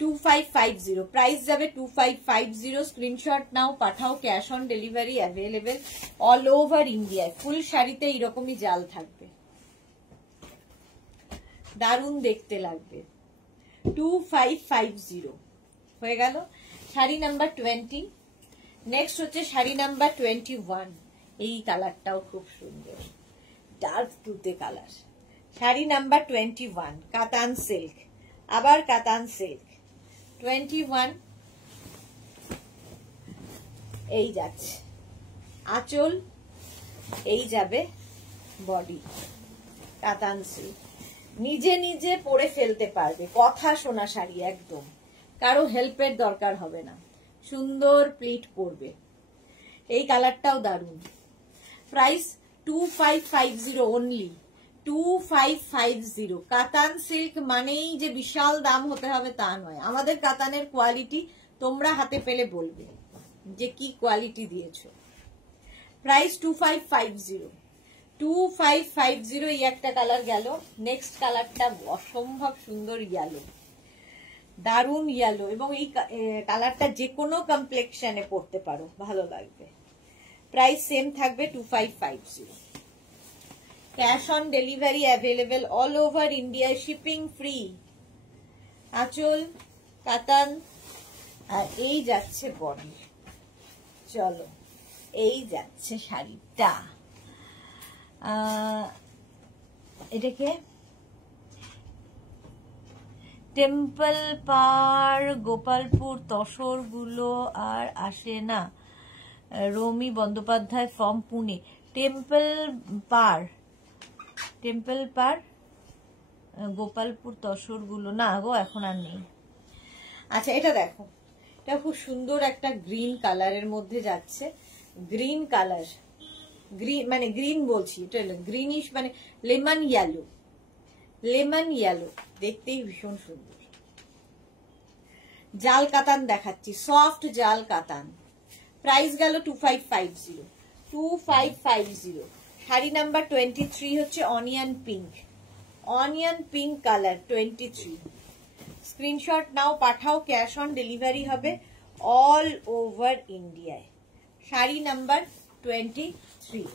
2550, প্রাইস যাবে 2550। স্ক্রিনশট নাও, পাঠাও, cash on delivery available all over ইন্ডিয়ায়। ফুল শাড়িতে এইরকমই জাল থাকবে, দারুণ দেখতে লাগবে। 2550 হয়ে গেল শাড়ি নাম্বার 20। নেক্সট হচ্ছে শাড়ি নাম্বার 21, এই কালারটাও খুব সুন্দর, ডার্ক তুতে কালার, শাড়ি নাম্বার 21 কাতান সিল্ক, আবার কাতান সিল্ক 21। এই যাচ্ছে আঁচল, এই যাবে বডি, কাতান সিল্ক। নিজে নিজে পরে ফেলতে পারবে, কথা শোনা শাড়ি, একদম কারো হেল্পের দরকার হবে না, সুন্দর প্লিট পরবে। এই কালারটাও দারুন। Price 2550 only, 2550। কাতান সিল্ক মানেই যে বিশাল দাম হতে হবে তা নয়, আমাদের কাতানের কোয়ালিটি তোমরা হাতে পেলে বলবে যে কি কোয়ালিটি দিয়েছো। প্রাইস 2550, 2550। এই একটা কালার গেল। নেক্সট কালারটা অসম্ভব সুন্দর ইয়েলো, দারুন ইয়েলো, এবং এই কালারটা যে কোনো কমপ্লেক্সনে পরতে পারো, ভালো লাগবে। প্রাইস সেম থাকবে 2550। Cash on delivery available all over India, shipping free. আঁচল কাতান, আর এই যাচ্ছে বডি। চলো এই যাচ্ছে শাড়িটা, এটাকে টেম্পল পার, গোপালপুর তসর গুলো আর আসে না, রমি বন্দ্যোপাধ্যায় ফ্রম পুনে। টেম্পল পার গোপালপুর তসর গুলো না গো, এখন আর নেই। আচ্ছা এটা দেখো, এটা খুব সুন্দর একটা গ্রিন কালারের মধ্যে যাচ্ছে, গ্রিন কালার, গ্রিন মানে গ্রিন বলছি, এটা গ্রিনিশ মানে লেমন ইয়েলো, লেমন ইয়েলো, দেখতেই ভীষণ সুন্দর। জাল কাতান দেখাচ্ছি, সফট জাল কাতান। প্রাইস গেল 2550, 2550। শাড়ি নাম্বার 23 হচ্ছে onion pink, onion pink colour 23। Screenshot নাও, পাঠাও, ক্যাশ অন ডেলিভারি হবে অল ওভার ইন্ডিয়ায়। শাড়ি নাম্বার 23।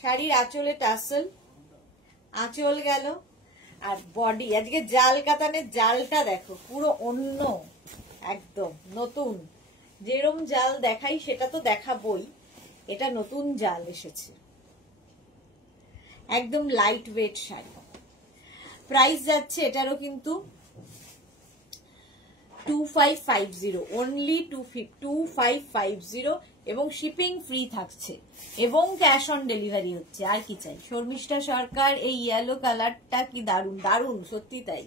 শাড়ির আঁচলে টাসেল, আঁচল গেল, আর বডি। আজকে জাল কাতানের জালটা দেখো, পুরো অন্য, একদম নতুন। যেরম জাল দেখাই সেটা তো দেখাবই, এটা নতুন জাল এসেছে, একদম লাইট ওয়েট শাড়ি। প্রাইস যাচ্ছে এটারও কিন্তু 2550, অনলি 2550, এবং শিপিং ফ্রি থাকছে, এবং ক্যাশ অন ডেলিভারি হচ্ছে। আর কি চাই? শর্মিষ্ঠা সরকার, এই ইয়েলো কালারটা কি দারুন, দারুন, সত্যি তাই,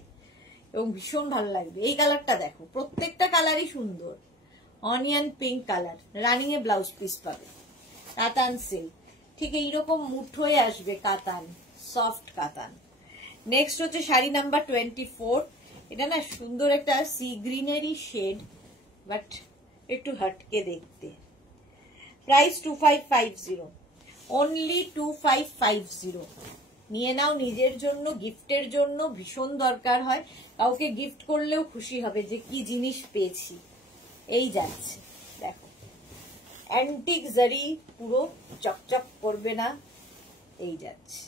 এবং ভীষণ ভালো লাগবে। এই কালারটা দেখো, প্রত্যেকটা কালারই সুন্দর। অনিয়ন পিঙ্ক কালার, রানিং এ ব্লাউজ পিস পাবে, কাতান সিল্ক, ঠিক এইরকম মুঠোয় আসবে কাতান, সফট কাতান। নেক্সট হচ্ছে শাড়ি নাম্বার 24। এটা না সুন্দর একটা সি গ্রিনেরই শেড, বাট একটু হটকে দেখতে। Price 2550, only 2550। নিয়ে নাও নিজের জন্য, গিফটের জন্য ভীষণ দরকার হয়, কাউকে গিফট করলেও খুশি হবে যে কি জিনিস পেয়েছি। এই যাচ্ছে দেখো, অ্যান্টিক জারি, পুরো চকচক করবে না, এই যাচ্ছে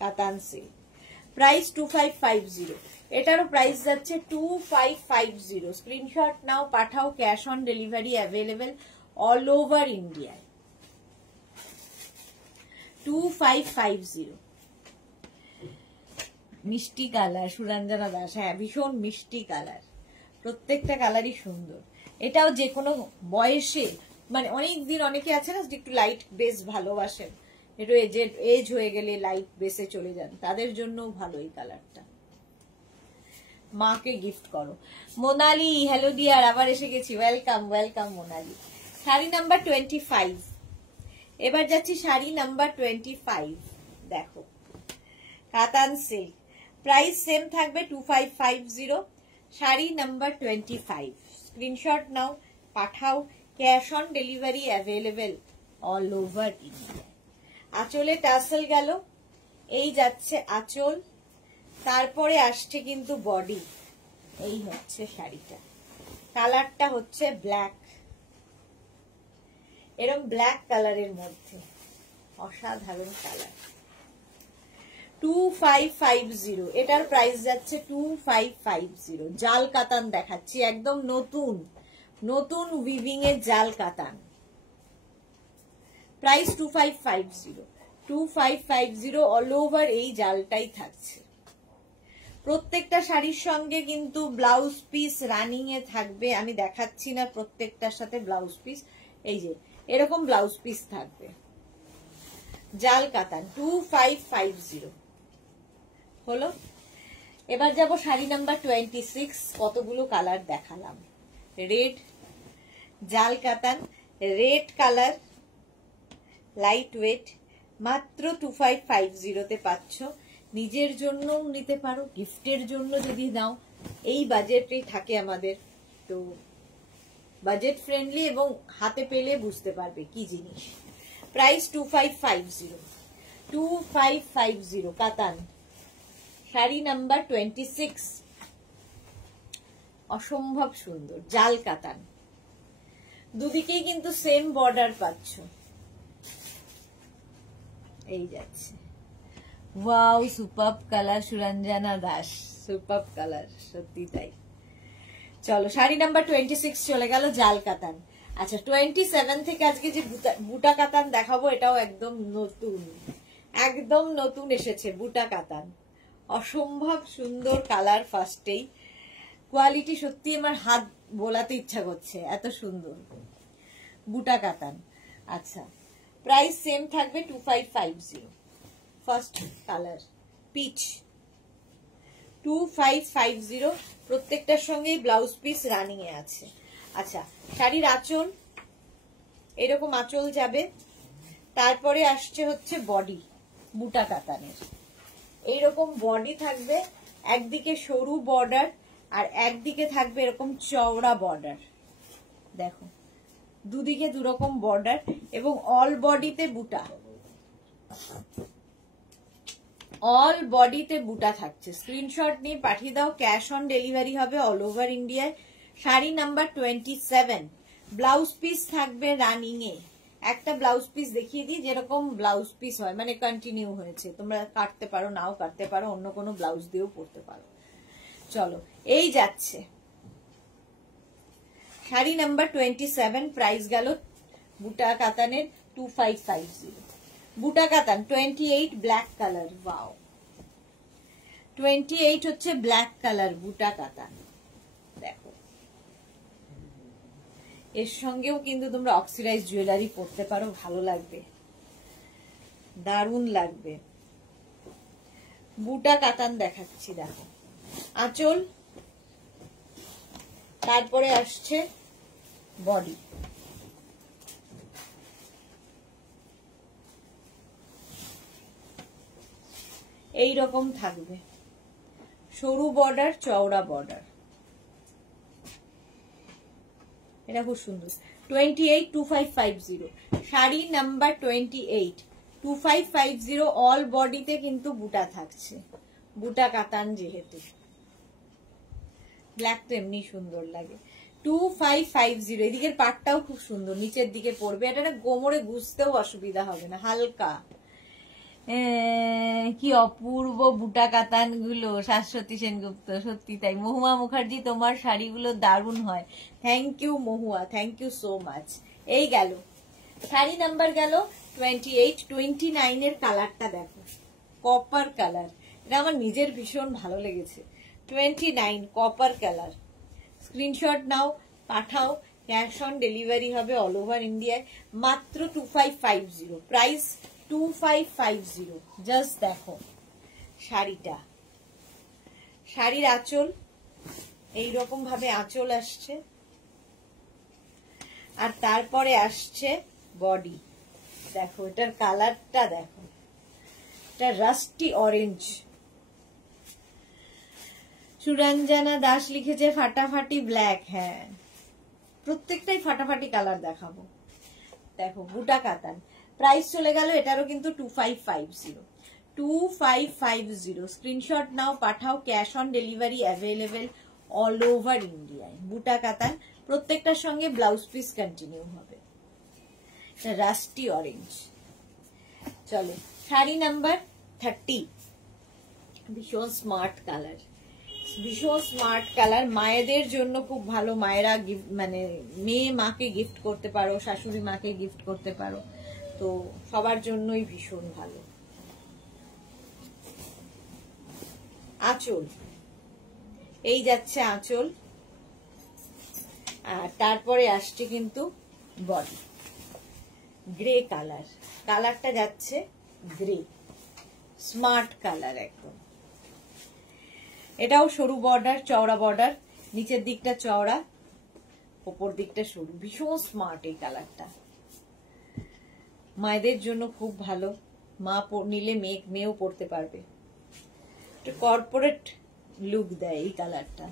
কাতান সিল্ক। প্রাইস 2550, এটারও প্রাইস যাচ্ছে 2550। স্ক্রিনশট নাও, পাঠাও, cash on delivery available all over ইন্ডিয়ায়। 2550। মিষ্টি কালার, সুরঞ্জনা দাস, হ্যাঁ ভীষণ মিষ্টি কালার, প্রত্যেকটা কালারই সুন্দর। এটাও যে কোনো বয়সে, মানে অনেকদিন, অনেকে আছে না একটু লাইট বেস ভালোবাসেন, একটু এজ হয়ে গেলে লাইট বেসে চলে যান, তাদের জন্য ভালো এই কালারটা। মাকে গিফট করো। মোনালি, হ্যালো ডিয়ার, আবার এসে গেছি, welcome welcome Monali. Sari number 25। এবার যাচ্ছি শাড়ি নাম্বার 25। দেখো কাতান সিল্ক, প্রাইস সেম থাকবে 2550। শাড়ি নাম্বার 25। স্ক্রিনশট নাও, পাঠাও, cash on delivery available all over India. আঁচলে টাসেল গেল, এই যাচ্ছে আঁচল, তারপরে আসছে কিন্তু বডি। এই হচ্ছে শাড়িটা, কালারটা হচ্ছে ব্ল্যাক, এরকম ব্ল্যাক কালারের মধ্যে অসাধারণ কালার। 2550, এটার প্রাইস যাচ্ছে 2550। জাল কাতান দেখাচ্ছি, একদম নতুন নতুন উইভিং এর জাল কাতান। প্রাইস 2550, 2550 অল ওভার এই জালটাই থাকছে। প্রত্যেকটা শাড়ির সঙ্গে কিন্তু ব্লাউজ পিস রানিং এ থাকবে, আমি দেখাচ্ছি না প্রত্যেকটার সাথে ব্লাউজ পিস, এই যে এরকম ব্লাউজ পিস থাকবে। জাল কাতান 2550 হলো। এবার যাব শাড়ি নাম্বার 26। কতগুলো কালার দেখালাম। রেড, জাল কাতান, রেড কালার, লাইট ওয়েট, মাত্র 2550 তে পাচ্ছ। নিজের জন্য নিতে পারো, গিফটের জন্য যদি নাও, এই বাজেটেই থাকে আমাদের, তো বাজেট ফ্রেন্ডলি এবং হাতে পেলে বুঝতে পারবে কি জিনিস। প্রাইস 2550 কাতান, শাড়ি নাম্বার 26, অসম্ভব সুন্দর জাল কাতান। দুদিকেই কিন্তু সেম বর্ডার পাচ্ছ, এই যাচ্ছে। Wow, superb colour Suranjana Das, superb colour, সত্যি তাই। চলো শাড়ি নাম্বার 26 চলে গেল, জাল কাতান। আচ্ছা 27 থেকে আজকে যে বুটা কাতান দেখাবো, এটাও একদম নতুন, একদম নতুন এসেছে বুটা কাতান। অসম্ভব সুন্দর কালার, ফার্স্টেই কোয়ালিটি সত্যি আমার হাত বোলাতে ইচ্ছা করছে, এত সুন্দর বুটা কাতান। আচ্ছা প্রাইস সেম থাকবে 2550। ফার্স্ট কালার পিচ, 2550, প্রত্যেকটার সঙ্গেই ব্লাউজ পিস রানিং এ আছে। আচ্ছা শাড়ির আঁচল, এরকম আঁচল যাবে। তারপরে আসছে হচ্ছে বডি, বুটা কাতানের এইরকম বডি থাকবে, একদিকে সরু বর্ডার আর একদিকে থাকবে এরকম চওড়া বর্ডার। দেখো দুদিকে দুরকম বর্ডার এবং অল বডিতে বুটা, অল বডিতে বুটা থাকছে। স্ক্রিনশট নিয়ে পাঠিয়ে দাও, ক্যাশ অন ডেলিভারি হবে অল ওভার ইন্ডিয়ায়। শাড়ি নাম্বার 27, ব্লাউজ পিস থাকবে রানিং এ। একটা ব্লাউজ পিস দেখিয়ে দিই, যেরকম ব্লাউজ পিস হয়, মানে কন্টিনিউ হয়েছে, তোমরা কাটতে পারো, নাও কাটতে পারো, অন্য কোনো ব্লাউজ দিয়েও পরতে পারো। চলো এই যাচ্ছে শাড়ি নাম্বার 27, প্রাইস গেল বুটা কাতানের 2550। বুটা কাতান 28, ব্ল্যাক কালার। ওয়াও, 28 হচ্ছে ব্ল্যাক কালার বুটা কাতান। দেখো এর সঙ্গেও কিন্তু তোমরা অক্সিডাইজ জুয়েলারি পরতে পারো, ভালো লাগবে, দারুণ লাগবে। বুটা কাতান দেখাচ্ছি, দেখো আঁচল, তারপরে আসছে বডি। এই রকম থাকবে, সরু বর্ডার, চওড়া বর্ডার, এটা খুব সুন্দর। 28, 2550, শাড়ি নাম্বার 28, 2550, অল বডিতে কিন্তু বুটা থাকছে, বুটা কাতান যেহেতু। ব্ল্যাক তো এমনি সুন্দর লাগে। 2550, এদিকের পাটটাও খুব সুন্দর, নিচের দিকে পড়বে, এটা গোমরে গুছতেও অসুবিধা হবে না, হালকা। কি অপূর্ব বুটা কাতান গুলো, শাশ্বতী সেনগুপ্ত, সত্যি তাই। মহুয়া মুখার্জি, তোমার শাড়িগুলো দারুণ হয়। Thank you Mahua, thank you so much. এই গেল শাড়ি নাম্বার গেল 28। 29 এর কালারটা দেখো, কপার কালার, এটা আমার নিজের ভীষণ ভালো লেগেছে। 29 কপার কালার, স্ক্রিনশট নাও, পাঠাও, ক্যাশ অন ডেলিভারি হবে অল ওভার ইন্ডিয়ায়, মাত্র 2550। প্রাইস 2550। জাস্ট দেখো শাড়িটা, শাড়ির আঁচল এইরকম ভাবে আঁচল আসছে, আর তারপরে আসছে বডি। দেখো এটার কালারটা দেখো, এটা রাস্টি অরেঞ্জ। সুরঞ্জনা দাস লিখেছে ফাটাফাটি ব্ল্যাক। হ্যাঁ প্রত্যেকটাই ফাটাফাটি কালার দেখাবো। দেখো বুটা কাতান, প্রাইস চলে গেল এটারও কিন্তু 2550। 2550, স্ক্রিনশট নাও, পাঠাও, cash on delivery available all over ইন্ডিয়ায়। বুটা কাতান, প্রত্যেকটার সঙ্গে ব্লাউজ পিস কন্টিনিউ হবে। Rusty orange. চলো শাড়ি নাম্বার 30, ভীষণ স্মার্ট কালার, ভীষণ স্মার্ট কালার, মায়েদের জন্য খুব ভালো। মায়েরা গিফট, মানে মেয়ে মাকে গিফট করতে পারো, শাশুড়ি মাকে গিফট করতে পারো, তো সবার জন্যই ভীষণ ভালো। আঁচল, এই যাচ্ছে আঁচল, আর তারপরে আসছে কিন্তু বডি। গ্রে কালার, কালারটা যাচ্ছে গ্রে, স্মার্ট কালার একদম। এটাও সরু বর্ডার, চওড়া বর্ডার, নিচের দিকটা চওড়া, উপর দিকটা সরু, ভীষণ স্মার্ট এই কালারটা। মায়েদের জন্য খুব ভালো, মা নিলে মেয়েও পরতে পারবে, কর্পোরেট লুক দেয় এই কালারটা।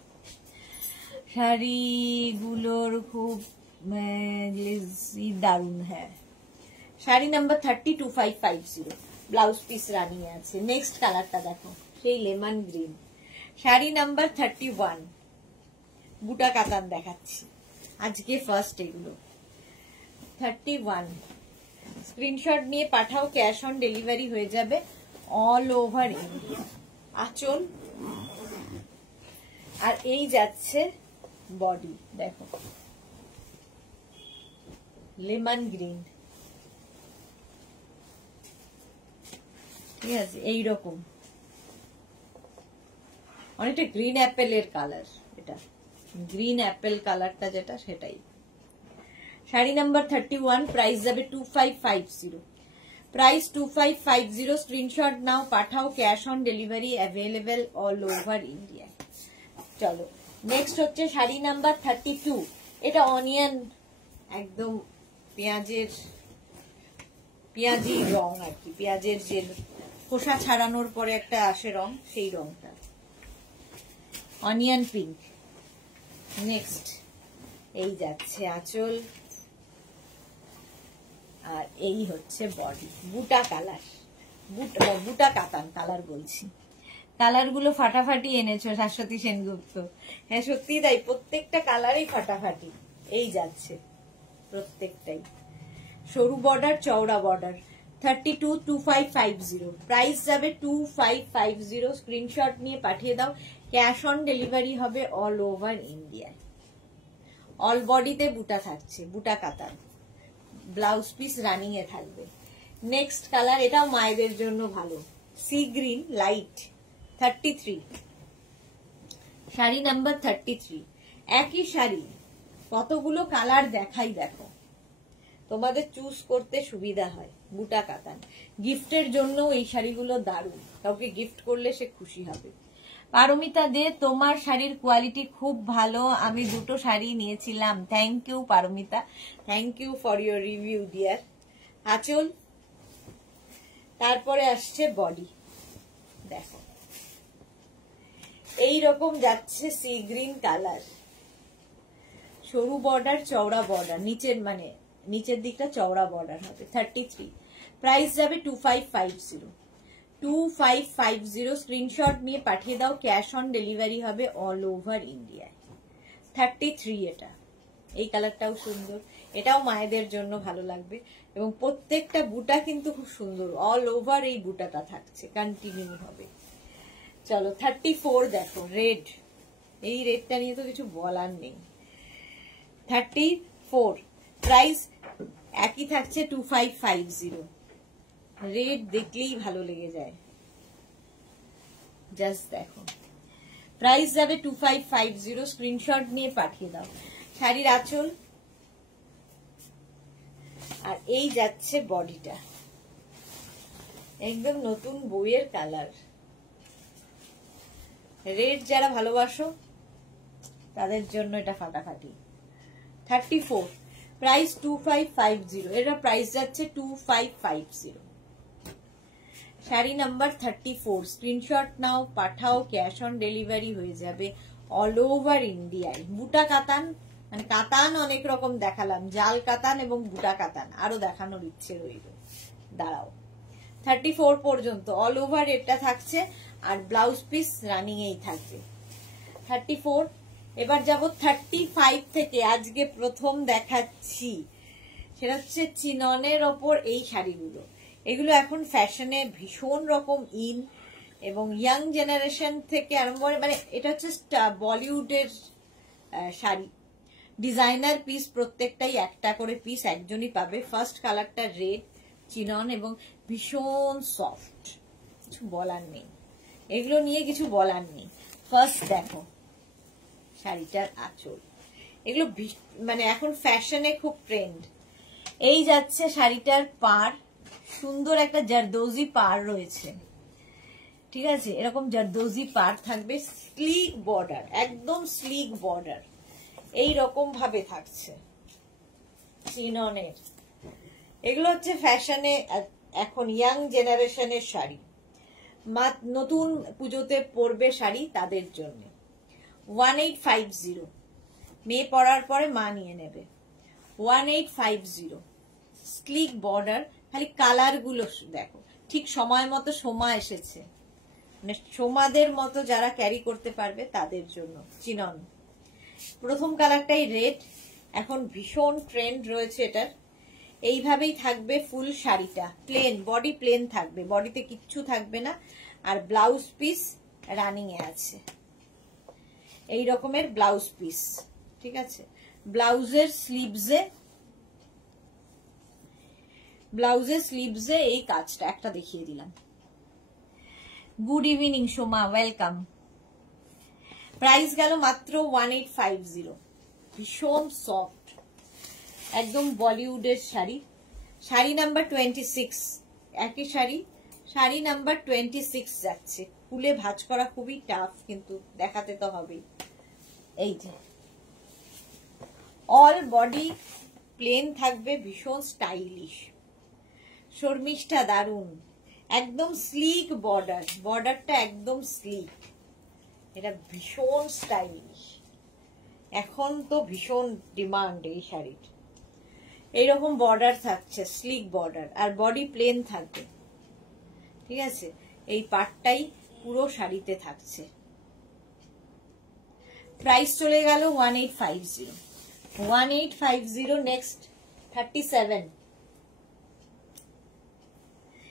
শাড়িগুলোর খুব দারুণ। হ্যাঁ, sari number 302550, blouse piece running আছে। নেক্সট কালারটা দেখো, সেই লেমন গ্রিন, শাড়ি নাম্বার 31, বুটা কাতান দেখাচ্ছি আজকে ফার্স্ট। এগুলো 31, স্ক্রিনশট নিয়ে পাঠাও, ক্যাশ অন ডেলিভারি হয়ে যাবে অল ওভার ইন্ডিয়া। আঁচল, আর এই যাচ্ছে বডি, দেখো লেমন গ্রিন, ঠিক আছে, এইরকম অনেকটা গ্রিন অ্যাপেলের কালার, এটা গ্রিন অ্যাপেল কালারটা যেটা সেটাই। শাড়ি নাম্বার 31, প্রাইস যাবে 2550, প্রাইস 2550, স্ক্রিনশট নাও, পাঠাও, cash on delivery available all over India. চলো নেক্সট হচ্ছে শাড়ি নাম্বার 32, এটা অনিয়ন, একদম পেঁয়াজি রং আর কি, পেঁয়াজের যে খোসা ছাড়ানোর পরে একটা আসে রং, সেই রংটা অনিয়ন পিঙ্ক। নেক্সট এই যাচ্ছে আঁচল, আর এই হচ্ছে বডি, বুটা কালার, বুটা কাতান কালার বলছি। কালার গুলো ফাটাফাটি এনেছো শাশ্বতী সেনগুপ্ত। হ্যাঁ সত্যি তাই, প্রত্যেকটা কালারই ফাটাফাটি। এই যাচ্ছে প্রত্যেকটাই, সরু বর্ডার, চওড়া বর্ডার। 322550, প্রাইস যাবে 2550, স্ক্রিনশট নিয়ে পাঠিয়ে দাও, ক্যাশ অন ডেলিভারি হবে অল ওভার ইন্ডিয়া। অল বডিতে বুটা থাকছে, বুটা কাতান, ব্লাউজ পিস রানিং এ থাকবে। নেক্সট কালার, এটাও মায়েদের জন্য ভালো, sea green light, 33, sari number 33। একই শাড়ি কতগুলো কালার দেখাই, দেখো তোমাদের চুজ করতে সুবিধা হয়। বুটা কাতান, গিফটের জন্য এই শাড়িগুলো দারুণ, কাউকে গিফট করলে সে খুশি হবে। পারমিতা দে, তোমার শাড়ির কোয়ালিটি খুব ভালো, আমি দুটো শাড়ি নিয়েছিলাম। Thank you Paromita, thank you for your review dear. আঁচল, তারপরে আসছে বডি, দেখো এই রকম যাচ্ছে সি গ্রিন কালার, সরু বর্ডার, চওড়া বর্ডার, নিচের দিকটা চওড়া বর্ডার হবে। 33, প্রাইস যাবে 2550, 2550, স্ক্রিনশট নিয়ে পাঠিয়ে দাও, ক্যাশ অন ডেলিভারি হবে অল ওভার ইন্ডিয়ায়। 33 এটা, এই কালারটাও সুন্দর, এটাও মায়েদের জন্য ভালো লাগবে, এবং প্রত্যেকটা বুটা কিন্তু খুব সুন্দর, অল ওভার এই বুটাটা থাকছে, কন্টিনিউ হবে। চলো 34 দেখো, রেড, এই রেডটা নিয়ে তো কিছু বলার নেই। 34, প্রাইস একই থাকছে 2550, রেড দেখলেই ভালো লেগে যায়, জাস্ট দেখো। প্রাইস যাবে 2550, স্ক্রিনশট নিয়ে পাঠিয়ে দাও। শাড়ির আঁচল, আর এই যাচ্ছে বডিটা, একদম নতুন বইয়ের কালার। রেড যারা ভালোবাসো তাদের জন্য এটা ফাটাফাটি। 34, প্রাইস 2550, এটা প্রাইস যাচ্ছে 2550। শাড়ি নাম্বার 34, স্ক্রিনশট নাও, পাঠাও, ক্যাশ অন ডেলিভারি হয়ে যাবে অল ওভার ইন্ডিয়ায়। বুটা কাতান, মানে কাতান অনেক রকম দেখালাম, জাল কাতান এবং বুটা কাতান আরো দেখানোর ইচ্ছে রইল, দাঁড়াও। 34 পর্যন্ত অল ওভার এটা থাকছে, আর ব্লাউজ পিস রানিং এই থাকবে। 34, এবার যাব 35 থেকে, আজকে প্রথম দেখাচ্ছি, সেটা হচ্ছে চিননের ওপর এই শাড়িগুলো। এগুলো এখন ফ্যাশনে ভীষণ রকম ইন, এবং ইয়াং জেনারেশন থেকে আরম্ভ করে, মানে এটা হচ্ছে বলিউডের শাড়ি, ডিজাইনার পিস, প্রত্যেকটাই একটা করে পিস একজনই পাবে। ফার্স্ট কালারটা রেড, চিনন এবং ভীষণ সফট, কিছু বলার নেই, এগুলো নিয়ে কিছু বলার নেই। ফার্স্ট দেখো শাড়িটার আঁচল, এগুলো মানে এখন ফ্যাশনে খুব ট্রেন্ড। এই যাচ্ছে শাড়িটার পাড়, সুন্দর একটা জারদোজি পাড় রয়েছে, ঠিক আছে, এরকম জারদোজি পাড় থাকবে, স্লিক বর্ডার, একদম স্লিক বর্ডার এই রকম ভাবে থাকছে চিননের। এগুলো হচ্ছে ফ্যাশনে এখন ইয়াং জেনারেশনের শাড়ি, নতুন পুজোতে পরবে শাড়ি তাদের জন্য। 1850, মেয়ে পরার পরে মা নিয়ে নেবে। 1850, স্লিক বর্ডার, খালি কালার গুলো দেখো, ঠিক সময় মতো সোমা এসেছে, মানে সোমাদের মতো যারা ক্যারি করতে পারবে তাদের জন্য চিনন। প্রথম কালারটাই রেড, এখন ভীষণ ট্রেন্ড রয়েছে এটার। এইভাবেই থাকবে ফুল শাড়িটা, প্লেন, বডি প্লেন থাকবে, বডিতে কিচ্ছু থাকবে না। আর ব্লাউজ পিস রানিং এ আছে, এই রকমের ব্লাউজ পিস, ঠিক আছে। ব্লাউজের স্লিভসে এই কাজটা একটা দেখিয়ে দিলাম। Good evening Soma, welcome. Price গেল মাত্র 1850, ভীষণ সফট, একদম বলিউডের শাড়ি। শাড়ি নাম্বার 26, একই শাড়ি, শাড়ি নাম্বার 26 যাচ্ছে। খুলে ভাঁজ করা খুবই টাফ, কিন্তু দেখাতে তো হবেই। এই যে অল বডি প্লেন থাকবে, ভীষণ স্টাইলিশ, শর্মিষ্ঠা দারুন, একদম স্লিক বর্ডার, বর্ডারটা একদম স্লিক, এটা ভীষণ স্টাইলিশ, এখন তো ভীষণ ডিমান্ড এই শাড়ির। এইরকম বর্ডার থাকছে, স্লিক বর্ডার, আর বডি প্লেন থাকবে, ঠিক আছে। এই পাটটাই পুরো শাড়িতে থাকছে। প্রাইস চলে গেল 1850, 1850। নেক্সট 37,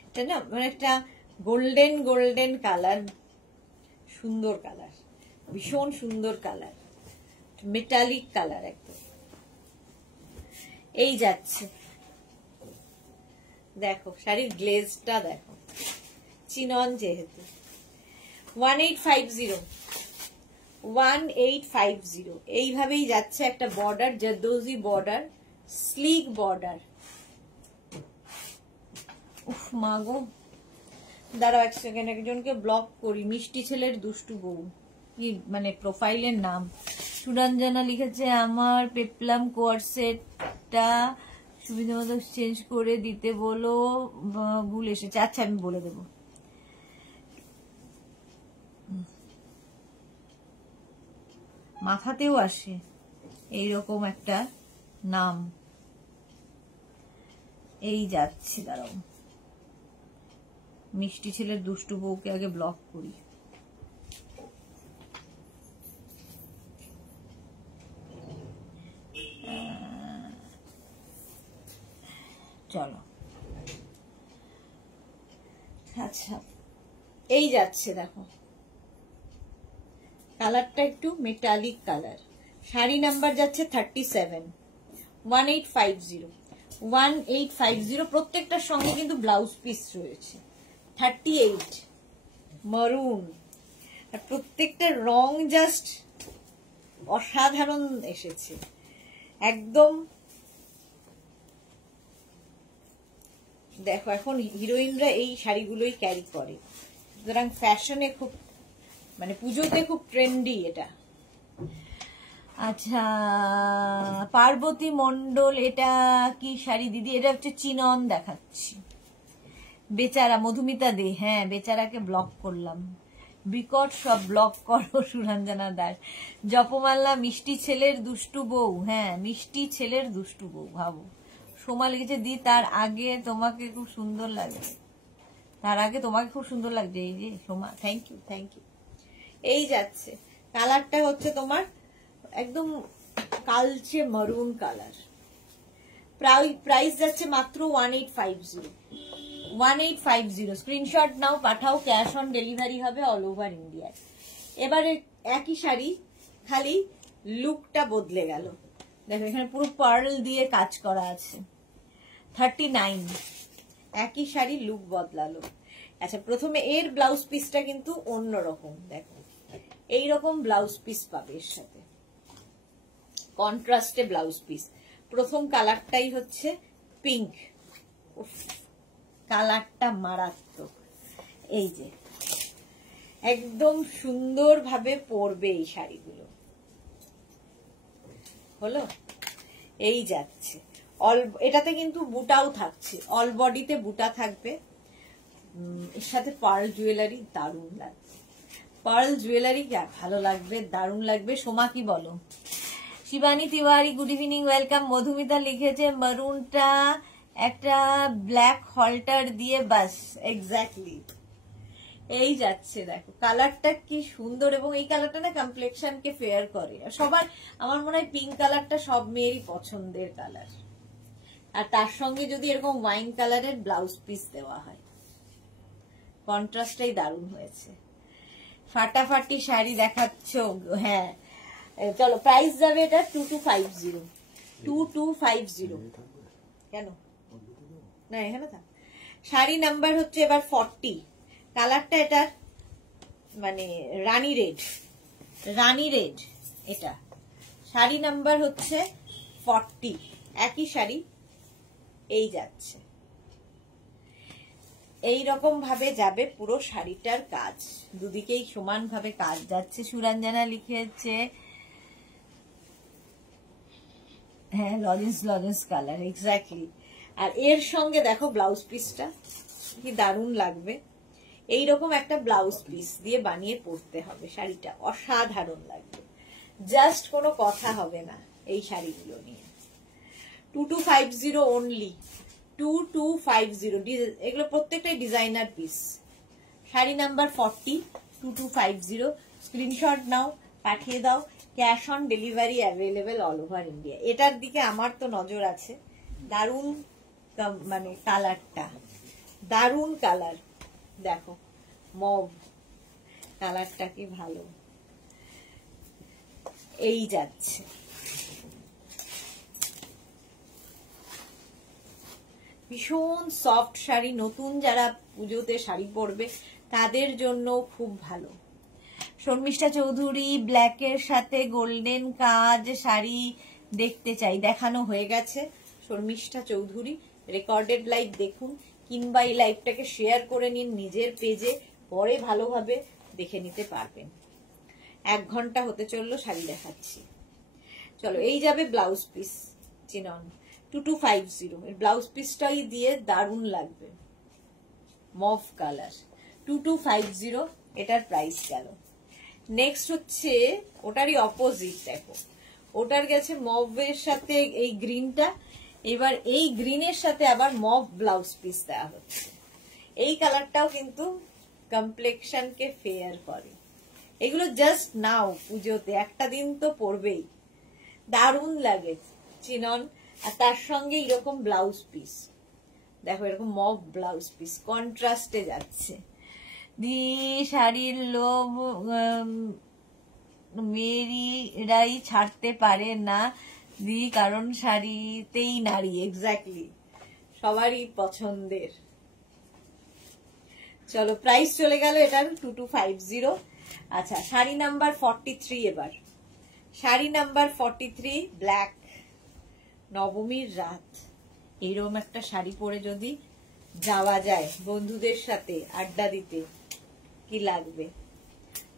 এটা না মানে একটা গোল্ডেন গোল্ডেন কালার, সুন্দর কালার, ভীষণ সুন্দর কালার, মেটালিক কালার একদম। এই যাচ্ছে, দেখো শাড়ির গ্লেজটা দেখো, চিনন যেহেতু। 1850, 1850, এইভাবেই যাচ্ছে একটা border, zardozi border, slick border. উফ মাগো, দাঁড়াও এক সেকেন্ড, একজনকে ব্লক করি। মিষ্টি ছেলের দুষ্টু বউ, কি মানে প্রোফাইলের নাম। সুরঞ্জনা লিখেছে আমার পেপলাম কোয়ারসেটটা সুবিধা মতো চেঞ্জ করে দিতে বলো, ভুল এসেছে। আচ্ছা আমি বলে দেবো। মাথাতেও আসে এইরকম একটা নাম। এই যাচ্ছে, দাঁড়াও, মিষ্টি ছেলের দুষ্টু বউকে আগে ব্লক করি। চলো, আচ্ছা এই যাচ্ছে, দেখো কালারটা একটু মেটালিক কালার। শাড়ি নাম্বার যাচ্ছে 37, 1850, 1850। প্রত্যেকটার সঙ্গে কিন্তু ব্লাউজ পিস রয়েছে। 38 মারুন, আর প্রত্যেকটা রং জাস্ট অসাধারণ এসেছে, একদম। দেখো এখন হিরোইনরা এই শাড়িগুলোই ক্যারি করে, সুতরাং ফ্যাশনে খুব, মানে পুজোতে খুব ট্রেন্ডি এটা। আচ্ছা পার্বতী মন্ডল, এটা কি শাড়ি দিদি? এটা হচ্ছে চিনন দেখাচ্ছি। বেচারা মধুমিতা দে, হ্যাঁ বেচারাকে ব্লক করলাম, বিকট সব ব্লক করো। সুরঞ্জনা দাস, জপমাল্লা মিষ্টি ছেলের দুষ্টু বউ, হ্যাঁ মিষ্টি ছেলের দুষ্টু বউ। ভাবো, সোমা লিখেছে দি তার আগে তোমাকে খুব সুন্দর লাগে, তার আগে তোমাকে খুব সুন্দর লাগছে। এই যে Soma, thank you thank you. এই যাচ্ছে, কালারটা হচ্ছে তোমার একদম কালচে মারুন কালার। প্রাইস যাচ্ছে মাত্র 1850, 1850। স্ক্রিনশট নাও, পাঠাও, ক্যাশ অন ডেলিভারি হবে অল ওভার ইন্ডিয়ায়। এবারে একই শাড়ি, খালি লুকটা বদলে গেল। দেখো এখানে পুরো পার্ল দিয়ে কাজ করা আছে। 39, একই শাড়ি লুক বদলালো। আচ্ছা, প্রথমে এর ব্লাউজ পিসটা কিন্তু অন্যরকম, দেখো এইরকম ব্লাউজ পিস পাবে এর সাথে, কন্ট্রাস্টে ব্লাউজ পিস। প্রথম কালারটাই হচ্ছে পিঙ্ক, কালারটা মারাত্মক। এই যে একদম সুন্দরভাবে পরবে এই শাড়িগুলো, হলো এই যাচ্ছে। এটাতে কিন্তু বুটাও থাকছে, অল বডিতে বুটা থাকবে, এর সাথে পার্ল জুয়েলারি, দারুণ লাগবে। পার্ল জুয়েলারি ভালো লাগবে, দারুণ লাগবে। সোমা কি বলো? Shivani Tiwari good evening, welcome. Madhumita লিখেছে মারুনটা একটা ব্ল্যাক হল্টার দিয়ে, বাস এক্স্যাক্টলি এই যাচ্ছে। দেখো কালারটা কি সুন্দর, এবং এই কালারটা না কমপ্লেকশনকে ফেয়ার করে। সবার আমার মনে হয় পিঙ্ক কালারটা সব মেয়েরই পছন্দের কালার, আর তার সঙ্গে যদি এরকম ওয়াইন কালারের ব্লাউজ পিস দেওয়া হয়, কন্ট্রাস্টটাই দারুণ হয়েছে। ফাটাফাটি শাড়ি দেখাচ্ছ। হ্যাঁ চলো, প্রাইস যাবে এটা 2250, 2250। কেন না, এখানে থাক। শাড়ি নাম্বার হচ্ছে এবার 40, কালারটা এটার মানে রানী রেড, রানী রেড এটা। শাড়ি নাম্বার হচ্ছে 40, একই শাড়ি এই যাচ্ছে, এই রকম ভাবে যাবে পুরো শাড়িটার কাজ, দুদিকেই সমান ভাবে কাজ যাচ্ছে। সুরঞ্জনা লিখেছে হ্যাঁ লজেন্স লজেন্স কালার, এক্স্যাক্টলি। আর এর সঙ্গে দেখো ব্লাউজ পিসটা কি দারুণ লাগবে। এইরকম একটা ব্লাউজ পিস দিয়ে বানিয়ে পরতে হবে শাড়িটা, অসাধারণ লাগবে, জাস্ট কোনো কথা হবে না এই শাড়িগুলো নিয়ে। 2250 অনলি, 2250। এগুলো প্রত্যেকটাই designer piece. Sari number 40, 2250। Screenshot নাও, পাঠিয়ে দাও। Cash on delivery available all over India. এটার দিকে আমার তো নজর আছে, দারুণ মানে কালারটা, দারুণ কালার। দেখো মভ কালারটা কি ভালো, এই যাচ্ছে। ভীষণ সফট শাড়ি, নতুন যারা পুজোতে শাড়ি পরবে তাদের জন্য খুব ভালো। শর্মিষ্ঠা চৌধুরী ব্ল্যাকের সাথে গোল্ডেন কাজ শাড়ি দেখতে চাই, দেখানো হয়ে গেছে। শর্মিষ্ঠা চৌধুরী রেকর্ডেড লাইভ দেখুন, কিংবা এই লাইভটাকে শেয়ার করে নিন নিজের পেজে, পরে ভালোভাবে দেখে নিতে পারবেন। 1 ঘন্টা হতে চললো, শাড়ি দেখাচ্ছি। চলো, এই যাবে ব্লাউজ পিস চিনন 2250। এর ব্লাউজ পিসটাই দিয়ে দারুণ লাগবে, মভ কালার 2250। এটার প্রাইস গেল। নেক্সট হচ্ছে ওটারই অপোজিট, দেখো ওটার গেছে মভের সাথে এই গ্রিনটা, এবার এই গ্রিনের সাথে আবার মভ ব্লাউজ পিস দেওয়া হচ্ছে। এই কালারটাও কিন্তু কমপ্লেকশনকে ফেয়ার করে। এগুলো জাস্ট নাও, পুজোতে একটা দিন তো পরবেই, দারুণ লাগে চিনন। আর তার সঙ্গে এরকম ব্লাউজ পিস, দেখো এরকম মভ ব্লাউজ পিস কন্ট্রাস্টে যাচ্ছে। দি শাড়ির লোভ মেয়েরাই ছাড়তে পারে না দি, কারণ শাড়িতেই নারী, এক্স্যাক্টলি সবারই পছন্দের। চলো, প্রাইস চলে গেল এটার 2250। আচ্ছা, শাড়ি নাম্বার 43 এবার। শাড়ি নাম্বার 43 ব্ল্যাক, নবমীর রাত এরকম একটা শাড়ি পরে যদি যাওয়া যায় বন্ধুদের সাথে আড্ডা দিতে, কি লাগবে?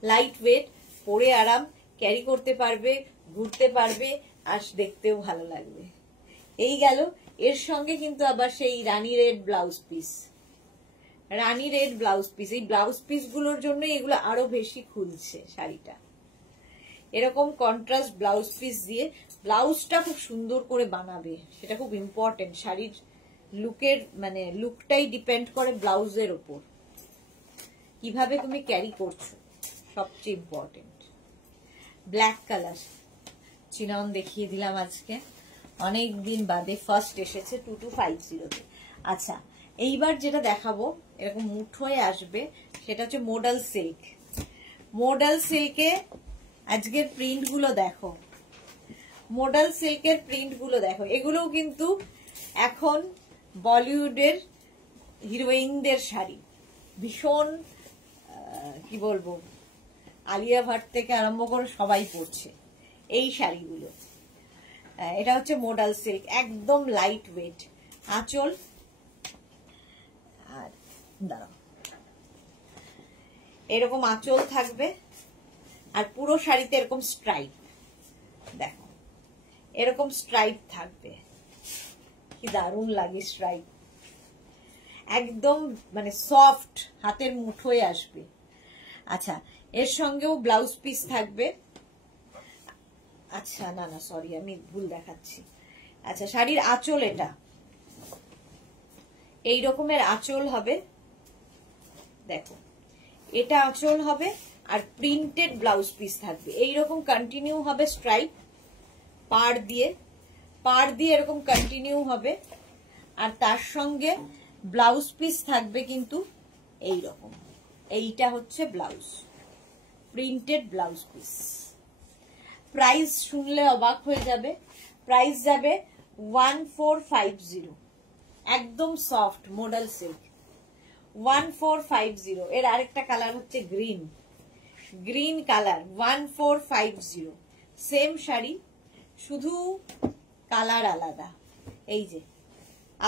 লাইট ওয়েট, পরে আরাম, ক্যারি করতে পারবে, ঘুরতে পারবে, আর দেখতেও ভালো লাগবে। এই গেল। এর সঙ্গে কিন্তু আবার সেই রানী রেড ব্লাউজ পিস, রানী রেড ব্লাউজ পিস। এই ব্লাউজ পিস গুলোর জন্য এগুলো আরো বেশি খুলছে শাড়িটা। এরকম কন্ট্রাস্ট ব্লাউজ পিস দিয়ে ব্লাউজটা খুব সুন্দর করে বানাবে, সেটা খুব ইম্পর্টেন্ট। শাড়ির লুকের মানে লুকটাই ডিপেন্ড করে ব্লাউজের ওপর, কিভাবে তুমি ক্যারি করছো সবচেয়ে ইম্পর্টেন্ট। ব্ল্যাক কালার চিনন দেখিয়ে দিলাম আজকে, অনেক দিন বাদে ফার্স্ট এসেছে 2250-তে। আচ্ছা, এইবার যেটা দেখাবো এরকম মুঠ হয়ে আসবে, সেটা হচ্ছে মোডাল সিল্ক। মোডাল সিল্কে আজকের প্রিন্ট গুলো দেখো, মোডাল সিল্কের প্রিন্ট গুলো দেখো। এগুলোও কিন্তু এখন বলিউডের হিরোইনদের শাড়ি, ভীষণ কি বলবো, আলিয়া ভাট থেকে আরম্ভ করে সবাই পরছে এই শাড়িগুলো। এটা হচ্ছে মোডাল সিল্ক, একদম লাইট ওয়েট। আঁচল, আর দাঁড়াও, এরকম আঁচল থাকবে, আর পুরো শাড়িতে এরকম স্ট্রাইপ, দেখো এরকম স্ট্রাইপ থাকবে, কি দারুণ লাগে স্ট্রাইপ, একদম মানে সফট, হাতের মুঠোয় আসবে। আচ্ছা, এর সঙ্গেও ব্লাউজ পিস থাকবে। আচ্ছা না না সরি, আমি ভুল দেখাচ্ছি। আচ্ছা, শাড়ির আঁচল এটা এই রকমের আঁচল হবে, দেখো এটা আঁচল হবে, আর প্রিন্টেড ব্লাউজ পিস থাকবে, এইরকম কন্টিনিউ হবে স্ট্রাইপ, পাড় দিয়ে এরকম কন্টিনিউ হবে, আর তার সঙ্গে ব্লাউজ পিস থাকবে কিন্তু এই রকম। এইটা হচ্ছে blouse, printed blouse piece. Price শুনলে অবাক হয়ে যাবে, প্রাইস যাবে 1450, একদম সফট মোডাল সিল্ক 1450। এর আরেকটা কালার হচ্ছে গ্রিন কালার 1450, সেম শাড়ি, শুধু কালার আলাদা। এই যে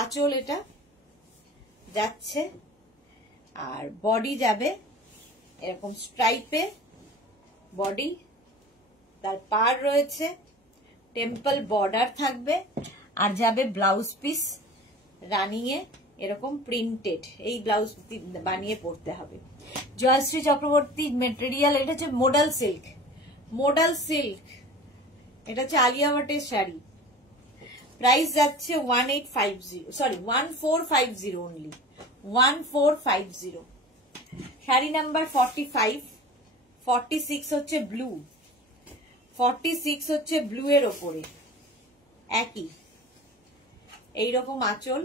আঁচল এটা যাচ্ছে, আর বডি যাবে এরকম স্ট্রাইপে বডি, তার পাড় রয়েছে, টেম্পল বর্ডার থাকবে, আর যাবে ব্লাউজ পিস রানিং এ এরকম প্রিন্টেড। এই ব্লাউজ বানিয়ে পরতে হবে। জয়শ্রী চক্রবর্তী মেটেরিয়াল, এটা হচ্ছে মোডাল সিল্ক, এটা হচ্ছে আলিয়া ভাটের শাড়ি। প্রাইস যাচ্ছে 1450 অনলি, 1450। শাড়ি নাম্বার 45, 46 হচ্ছে ব্লু, 46 হচ্ছে ব্লু এর ওপরে একই এইরকম আঁচল,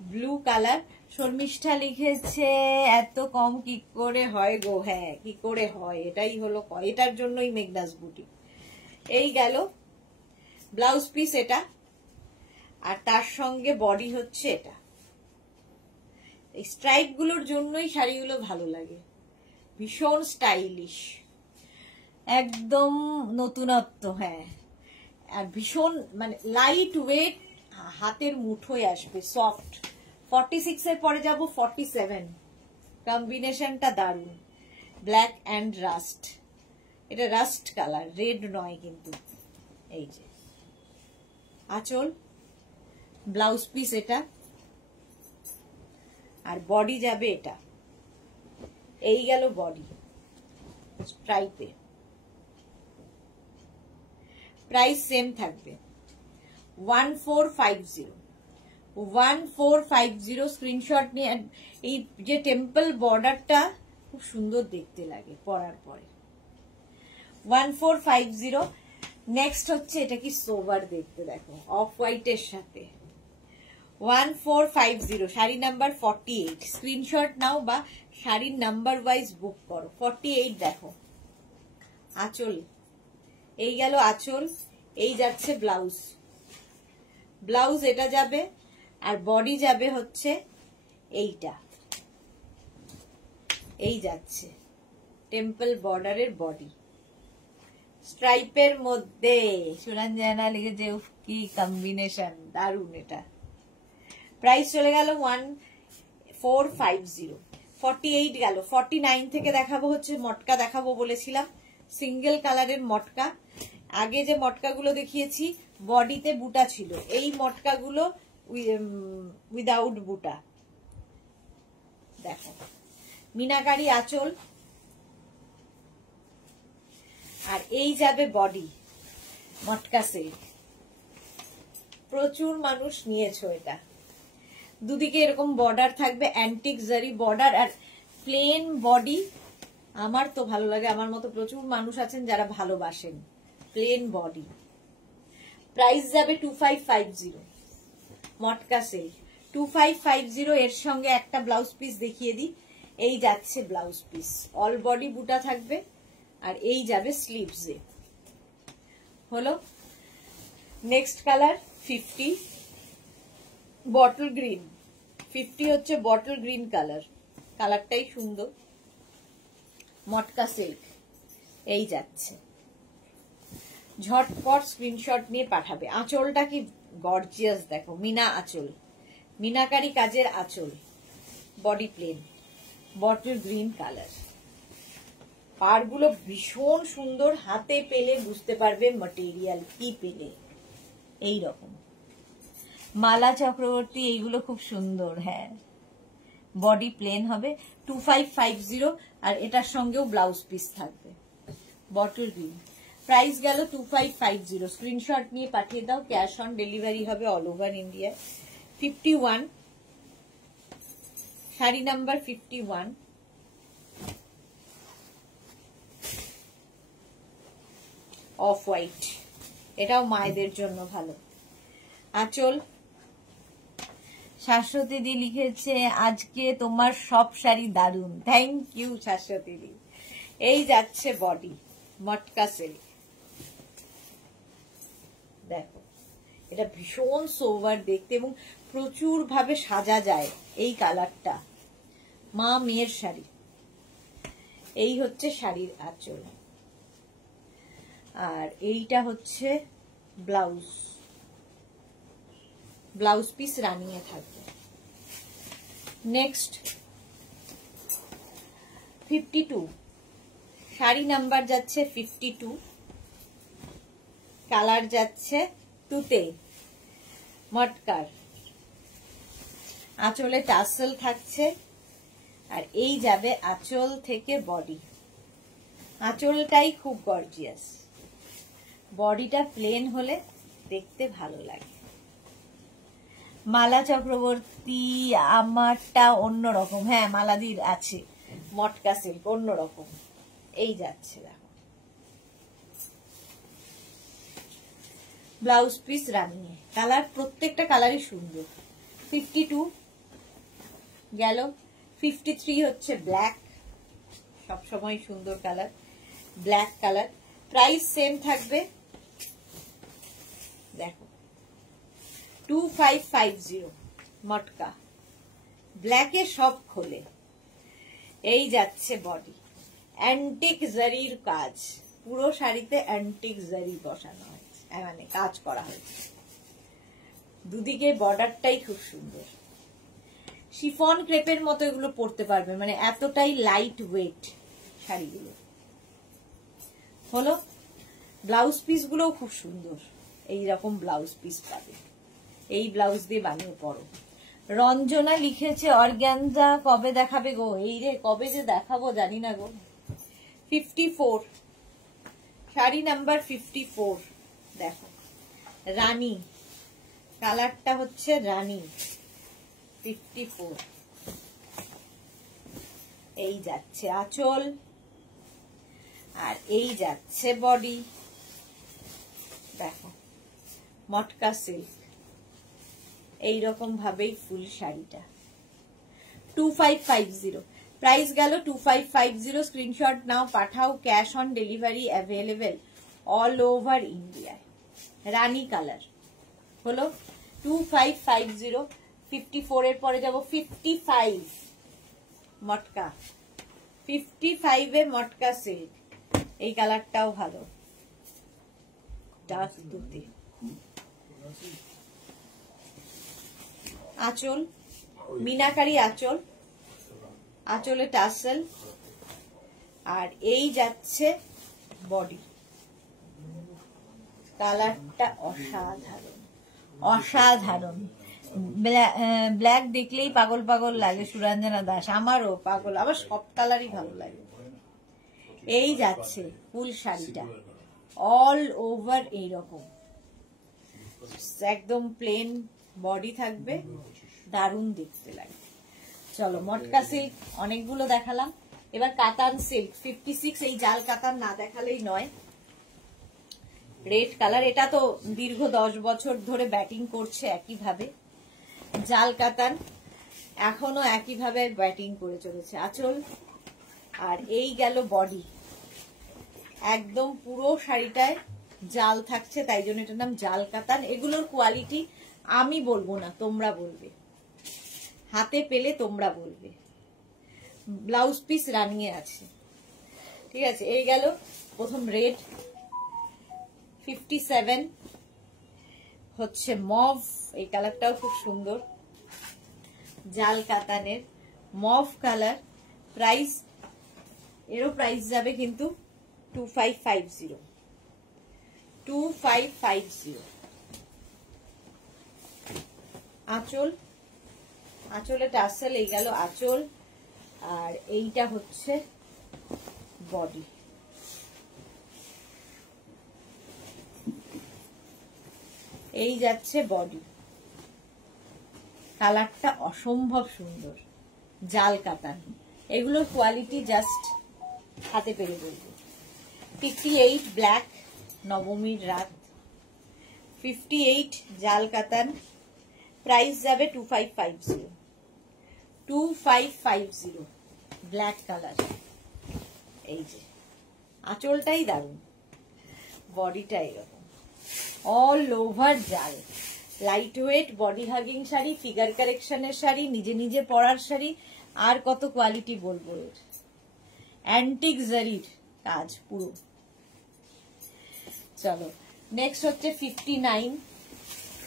ব্লু কালার। শর্মিষ্ঠা লিখেছে এত কম কি করে হয় গো? হ্যাঁ, কি করে হয়, এটাই হলো, এটার জন্যই মেঘনাস বুটি। এই গেল ব্লাউজ পিস এটা, আর তার সঙ্গে বডি হচ্ছে এটা। এই স্ট্রাইপ গুলোর জন্যই শাড়িগুলো ভালো লাগে, ভীষণ স্টাইলিশ, একদম নতুনত্ব। হ্যাঁ, আর ভীষণ মানে লাইট ওয়েট, হাতের মুঠোয় আসবে, সফট। 46 এর পরে যাব 47, কম্বিনেশনটা দারুন, ব্ল্যাক অ্যান্ড রাস্ট, এটা রাস্ট কালার, রেড নয় কিন্তু। এই যে আঁচল, ব্লাউজ পিস এটা, আর বডি যাবে এটা। এই গেল বডি স্ট্রাইপে। প্রাইস সেম থাকবে 1450, স্ক্রিনশট নিয়ে। এই যে টেম্পল বর্ডারটা খুব সুন্দর দেখতে লাগে পরার পরে। 1450। নেক্সট হচ্ছে, এটা কি সোবার দেখতে, দেখো অফ হোয়াইটের সাথে। 1450, শাড়ি নাম্বার 48। স্ক্রিনশট নাও বা শাড়ির নাম্বার ওয়াইজ বুক করো। 48 দেখো আঁচল, এই গেল আঁচল, এই যাচ্ছে ব্লাউজ এটা যাবে, আর বডি যাবে হচ্ছে এইটা, এই যাচ্ছে টেম্পল বর্ডারের বডি, স্ট্রাইপের মধ্যে। সুরঞ্জনা লিখেছে কি কম্বিনেশন, দারুন এটা। প্রাইস চলে গেল 1450। 48 গেল। 49 থেকে দেখাবো হচ্ছে মটকা দেখাবো বলেছিলাম, সিঙ্গেল কালারের মটকা। আগে যে মটকাগুলো দেখিয়েছি বডিতে বুটা ছিল, এই মটকাগুলো উইদাউট বুটা। দেখো মিনাকারি আঁচল, আর এই যাবে বডি মটকা সিল্ক। প্রচুর মানুষ নিয়েছো এটা। দুদিকে এরকম বর্ডার থাকবে, অ্যান্টিক জারি বর্ডার, আর প্লেন বডি। আমার তো ভালো লাগে, আমার মতো প্রচুর মানুষ আছেন যারা ভালোবাসেন প্লেন বডি। প্রাইস যাবে 2550, মটকা সিল্ক 2550। এর সঙ্গে একটা ব্লাউজ পিস দেখিয়ে দিই, এই যাচ্ছে ব্লাউজ পিস, অল বডি বুটা থাকবে, আর এই যাবে স্লিভসে। হলো নেক্সট কালার 50, বটল গ্রিন 50 হচ্ছে বটল গ্রিন কালার, কালারটাই সুন্দর, মটকা সিল্ক। এই যাচ্ছে, ঝটপট স্ক্রিনশট নিয়ে পাঠাবে। আঁচলটা কি গর্জিয়াস দেখো, মিনা আঁচল, মিনাকারি কাজের আঁচল, body plain, bottle green colour. পাড়গুলো ভীষণ সুন্দর, হাতে পেলে বুঝতে পারবে ম্যাটেরিয়াল কি পেলে। এই রকম মালা চক্রবর্তী, এইগুলো খুব সুন্দর। হ্যাঁ, বডি প্লেন হবে, 2550, আর এটার সঙ্গেও ব্লাউজ পিস থাকবে, বটল গ্রিন। প্রাইস গেল 2550। স্ক্রিনশট নিয়ে পাঠিয়ে দাও, ক্যাশ অন ডেলিভারি হবে all over India. 51 sari number 51, off white, এটাও মায়েদের জন্য ভালো। আঁচল, শাশ্বতী দি লিখেছে আজকে তোমার সব শাড়ি দারুন, থ্যাংক ইউ শাশ্বতী দি। এই যাচ্ছে বডি, মটকা সিল্ক। দেখো, এটা ভীষণ সোভার দেখতে এবং প্রচুর ভাবে সাজা যায়। এই কালারটা মা মেয়ের শাড়ি। এই হচ্ছে শাড়ির আঁচল, আর এইটা হচ্ছে ব্লাউজ, ব্লাউজ পিস রানিয়ে থাকবে। নেক্সট 52 শাড়ি নাম্বার যাচ্ছে 52, কালার যাচ্ছে তুতে, মটকার, আঁচলে টাসেল থাকছে, আর এই যাবে আঁচল থেকে বডি। আঁচলটাই খুব গর্জিয়াস, বডিটা প্লেন হলে দেখতে ভালো লাগে। মালা চক্রবর্তী, আমারটা অন্যরকম। হ্যাঁ, মালাদির আছে মটকা সিল্ক, অন্যরকম। এই যাচ্ছে দেখো, ব্লাউজ পিস রানিয়ে, কালার প্রত্যেকটা কালারই সুন্দর। 52 গেল। 53 হচ্ছে ব্ল্যাক, সবসময় সুন্দর colour, black colour. Price same থাকবে, দেখো 2550, মটকা, ব্ল্যাকে সব খোলে। এই যাচ্ছে বডি, অ্যান্টিক জারির কাজ, পুরো শাড়িতে অ্যান্টিক জারি বসানো হয়েছে, মানে কাজ করা হয়েছে। দুদিকে বর্ডারটাই খুব সুন্দর, শিফন ক্রেপের মতো এগুলো পরতে পারবে, মানে এতটাই লাইট ওয়েট শাড়িগুলো হলো। ব্লাউজ পিস গুলোও খুব সুন্দর, এইরকম ব্লাউজ পিস পাবে, এই ব্লাউজ দিয়ে বানিয়ে পরো। রঞ্জনা লিখেছে অর্গানজা কবে দেখাবে গো? এই রে, কবে যে দেখাবো জানি না গো। 54 শাড়ি নাম্বার 54, দেখো রানী, কালারটা হচ্ছে রানী। 54 এই যাচ্ছে আঁচল, আর এই যাচ্ছে বডি। দেখো মটকা সিল্ক, এইরকম ভাবেই ফুল শাড়িটা। 2550 প্রাইস গেল 2550। স্ক্রিনশট নাও, পাঠাও, cash on delivery available all over India. Rani colour হলো 2550। 54 এর পরে যাব 55, মটকা। 55 এ মটকা সিল্ক, এই কালারটাও ভালো, ডার্ক দুটি। আঁচল, মিনাকারি আঁচল, আঁচলে টাসেল, আর এই যাচ্ছে বডি। কালারটা অসাধারণ, অসাধারণ। ব্ল্যাক দেখলেই পাগল পাগল লাগে সুরঞ্জনা দাস, আমারও পাগল, আবার সব কালারই ভালো লাগে। এই যাচ্ছে ফুল শাড়িটা, অল ওভার এইরকম, একদম প্লেন বডি থাকবে, দারুণ দেখতে লাগে। চলো, মটকা সিল্ক অনেকগুলো দেখালাম, এবার কাতান সিল্ক 56। এই জাল কাতান না দেখালেই নয়। রেড কালার, এটা তো দীর্ঘ 10 বছর ধরে ব্যাটিং করছে একইভাবে। জাল কাতান এখনো একইভাবে ব্যাটিং করে চলেছে। আঁচল, আর এই গেল বডি, একদম পুরো শাড়িটায় জাল থাকছে, তাই জন্য এটার নাম জাল কাতান। এগুলোর কোয়ালিটি আমি বলবো না, তোমরা বলবে। হাতে পেলে তোমরা বলবে। ব্লাউজ পিস রানিয়ে আছে, ঠিক আছে। এই গেল প্রথম রেড। 57 হচ্ছে মভ, এই কালারটাও খুব সুন্দর, জাল কাতানের মভ কালার। প্রাইস, এরও প্রাইস যাবে কিন্তু 2550, 2550। আঁচল, আঁচলে টাসেল, এই গেল আঁচল। আর এইটা হচ্ছে বডি। এই যাচ্ছে বডি, কালারটা অসম্ভব সুন্দর, জাল কাতান। এগুলোর কোয়ালিটি জাস্ট হাতে পেরে বলবো। 58 ব্ল্যাক, নবমীর রাত। 58 জাল কাতান, প্রাইস যাবে 2550, 2550 ব্ল্যাক কালার। এই যে আঁচলটাই দারুন, বডিটা এরকম অল ওভার জাল। Light weight body hugging sari, figure কারেকশনের শাড়ি, নিজে নিজে পরার শাড়ি। আর কত কোয়ালিটি বলবো এর। অ্যান্টিক জারির কাজ পুরো। চলো নেক্সট হচ্ছে 59।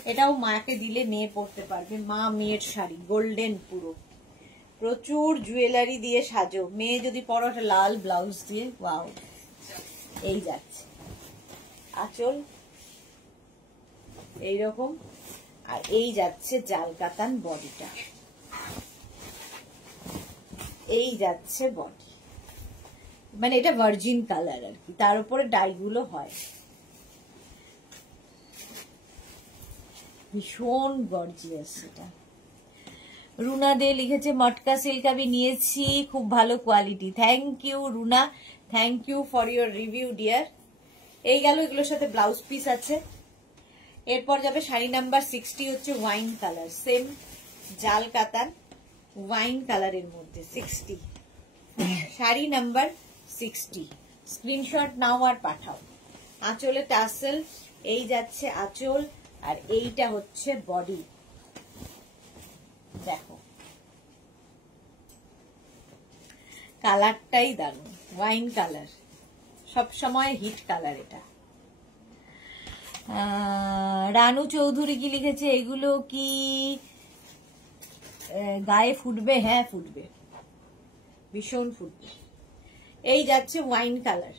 এটাও মাকে দিলে নিয়ে পড়তে পারবে, মা মেয়ের শাড়ি, গোল্ডেন পুরো, প্রচুর জুয়েলারি দিয়ে সাজো। মেয়ে যদি পরো একটা লাল ব্লাউজ দিয়ে, ওয়াও। এই যাচ্ছে আঁচল এইরকম, আর এই যাচ্ছে জাল কাতান বডিটা। এই যাচ্ছে বডি, মানে এটা ভার্জিন কালার আর কি, তার উপরে ডাইগুলো হয়। ভীষণ গর্জিয়াস এটা। রুনা দে লিখেছে মটকা সিল্ক আমি নিয়েছি, খুব ভালো quality. Thank you Runa, thank you for your review dear. এই গেল, এগুলোর সাথে ব্লাউজ পিস আছে। এরপর যাবে শাড়ি নাম্বার 60, হচ্ছে ওয়াইন কালার, সেম জাল কাতান ওয়াইন কালারের মধ্যে 60। শাড়ি নাম্বার 60, স্ক্রিনশট নাও আর পাঠাও। আঁচলে টাসেল, এই যাচ্ছে আঁচল, আর এইটা হচ্ছে বডি। দেখো কালারটাই দারুন, ওয়াইন কালার, সব সময় হিট কালার এটা। রানু চৌধুরী কি লিখেছে, এগুলো কি গায়ে ফুটবে? হ্যাঁ ফুটবে, ভীষণ ফুটবে। এই যাচ্ছে ওয়াইন কালার,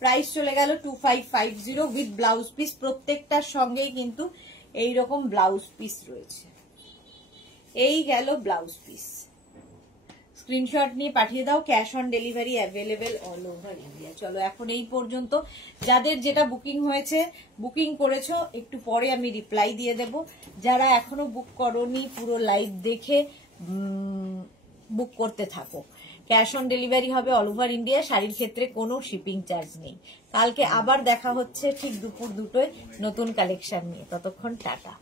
প্রাইস চলে গেল 2550 উইথ ব্লাউজ পিস। প্রত্যেকটার সঙ্গেই কিন্তু এইরকম ব্লাউজ পিস রয়েছে। এই গেল ব্লাউজ পিস, স্ক্রিনশট নিয়ে পাঠিয়ে দাও। Cash on delivery available all over India. চলো এখন এই পর্যন্ত। যাদের যেটা বুকিং হয়েছে, বুকিং করেছো, একটু পরে আমি রিপ্লাই দিয়ে দেব। যারা এখনো বুক করোনি, পুরো লাইভ দেখে বুক করতে থাকো। ক্যাশ অন ডেলিভারি হবে অল ওভার ইন্ডিয়া। শাড়ির ক্ষেত্রে কোনো শিপিং চার্জ নেই। কালকে আবার দেখা হচ্ছে ঠিক দুপুর 2টোয় নতুন কালেকশন নিয়ে। ততক্ষণ টাটা।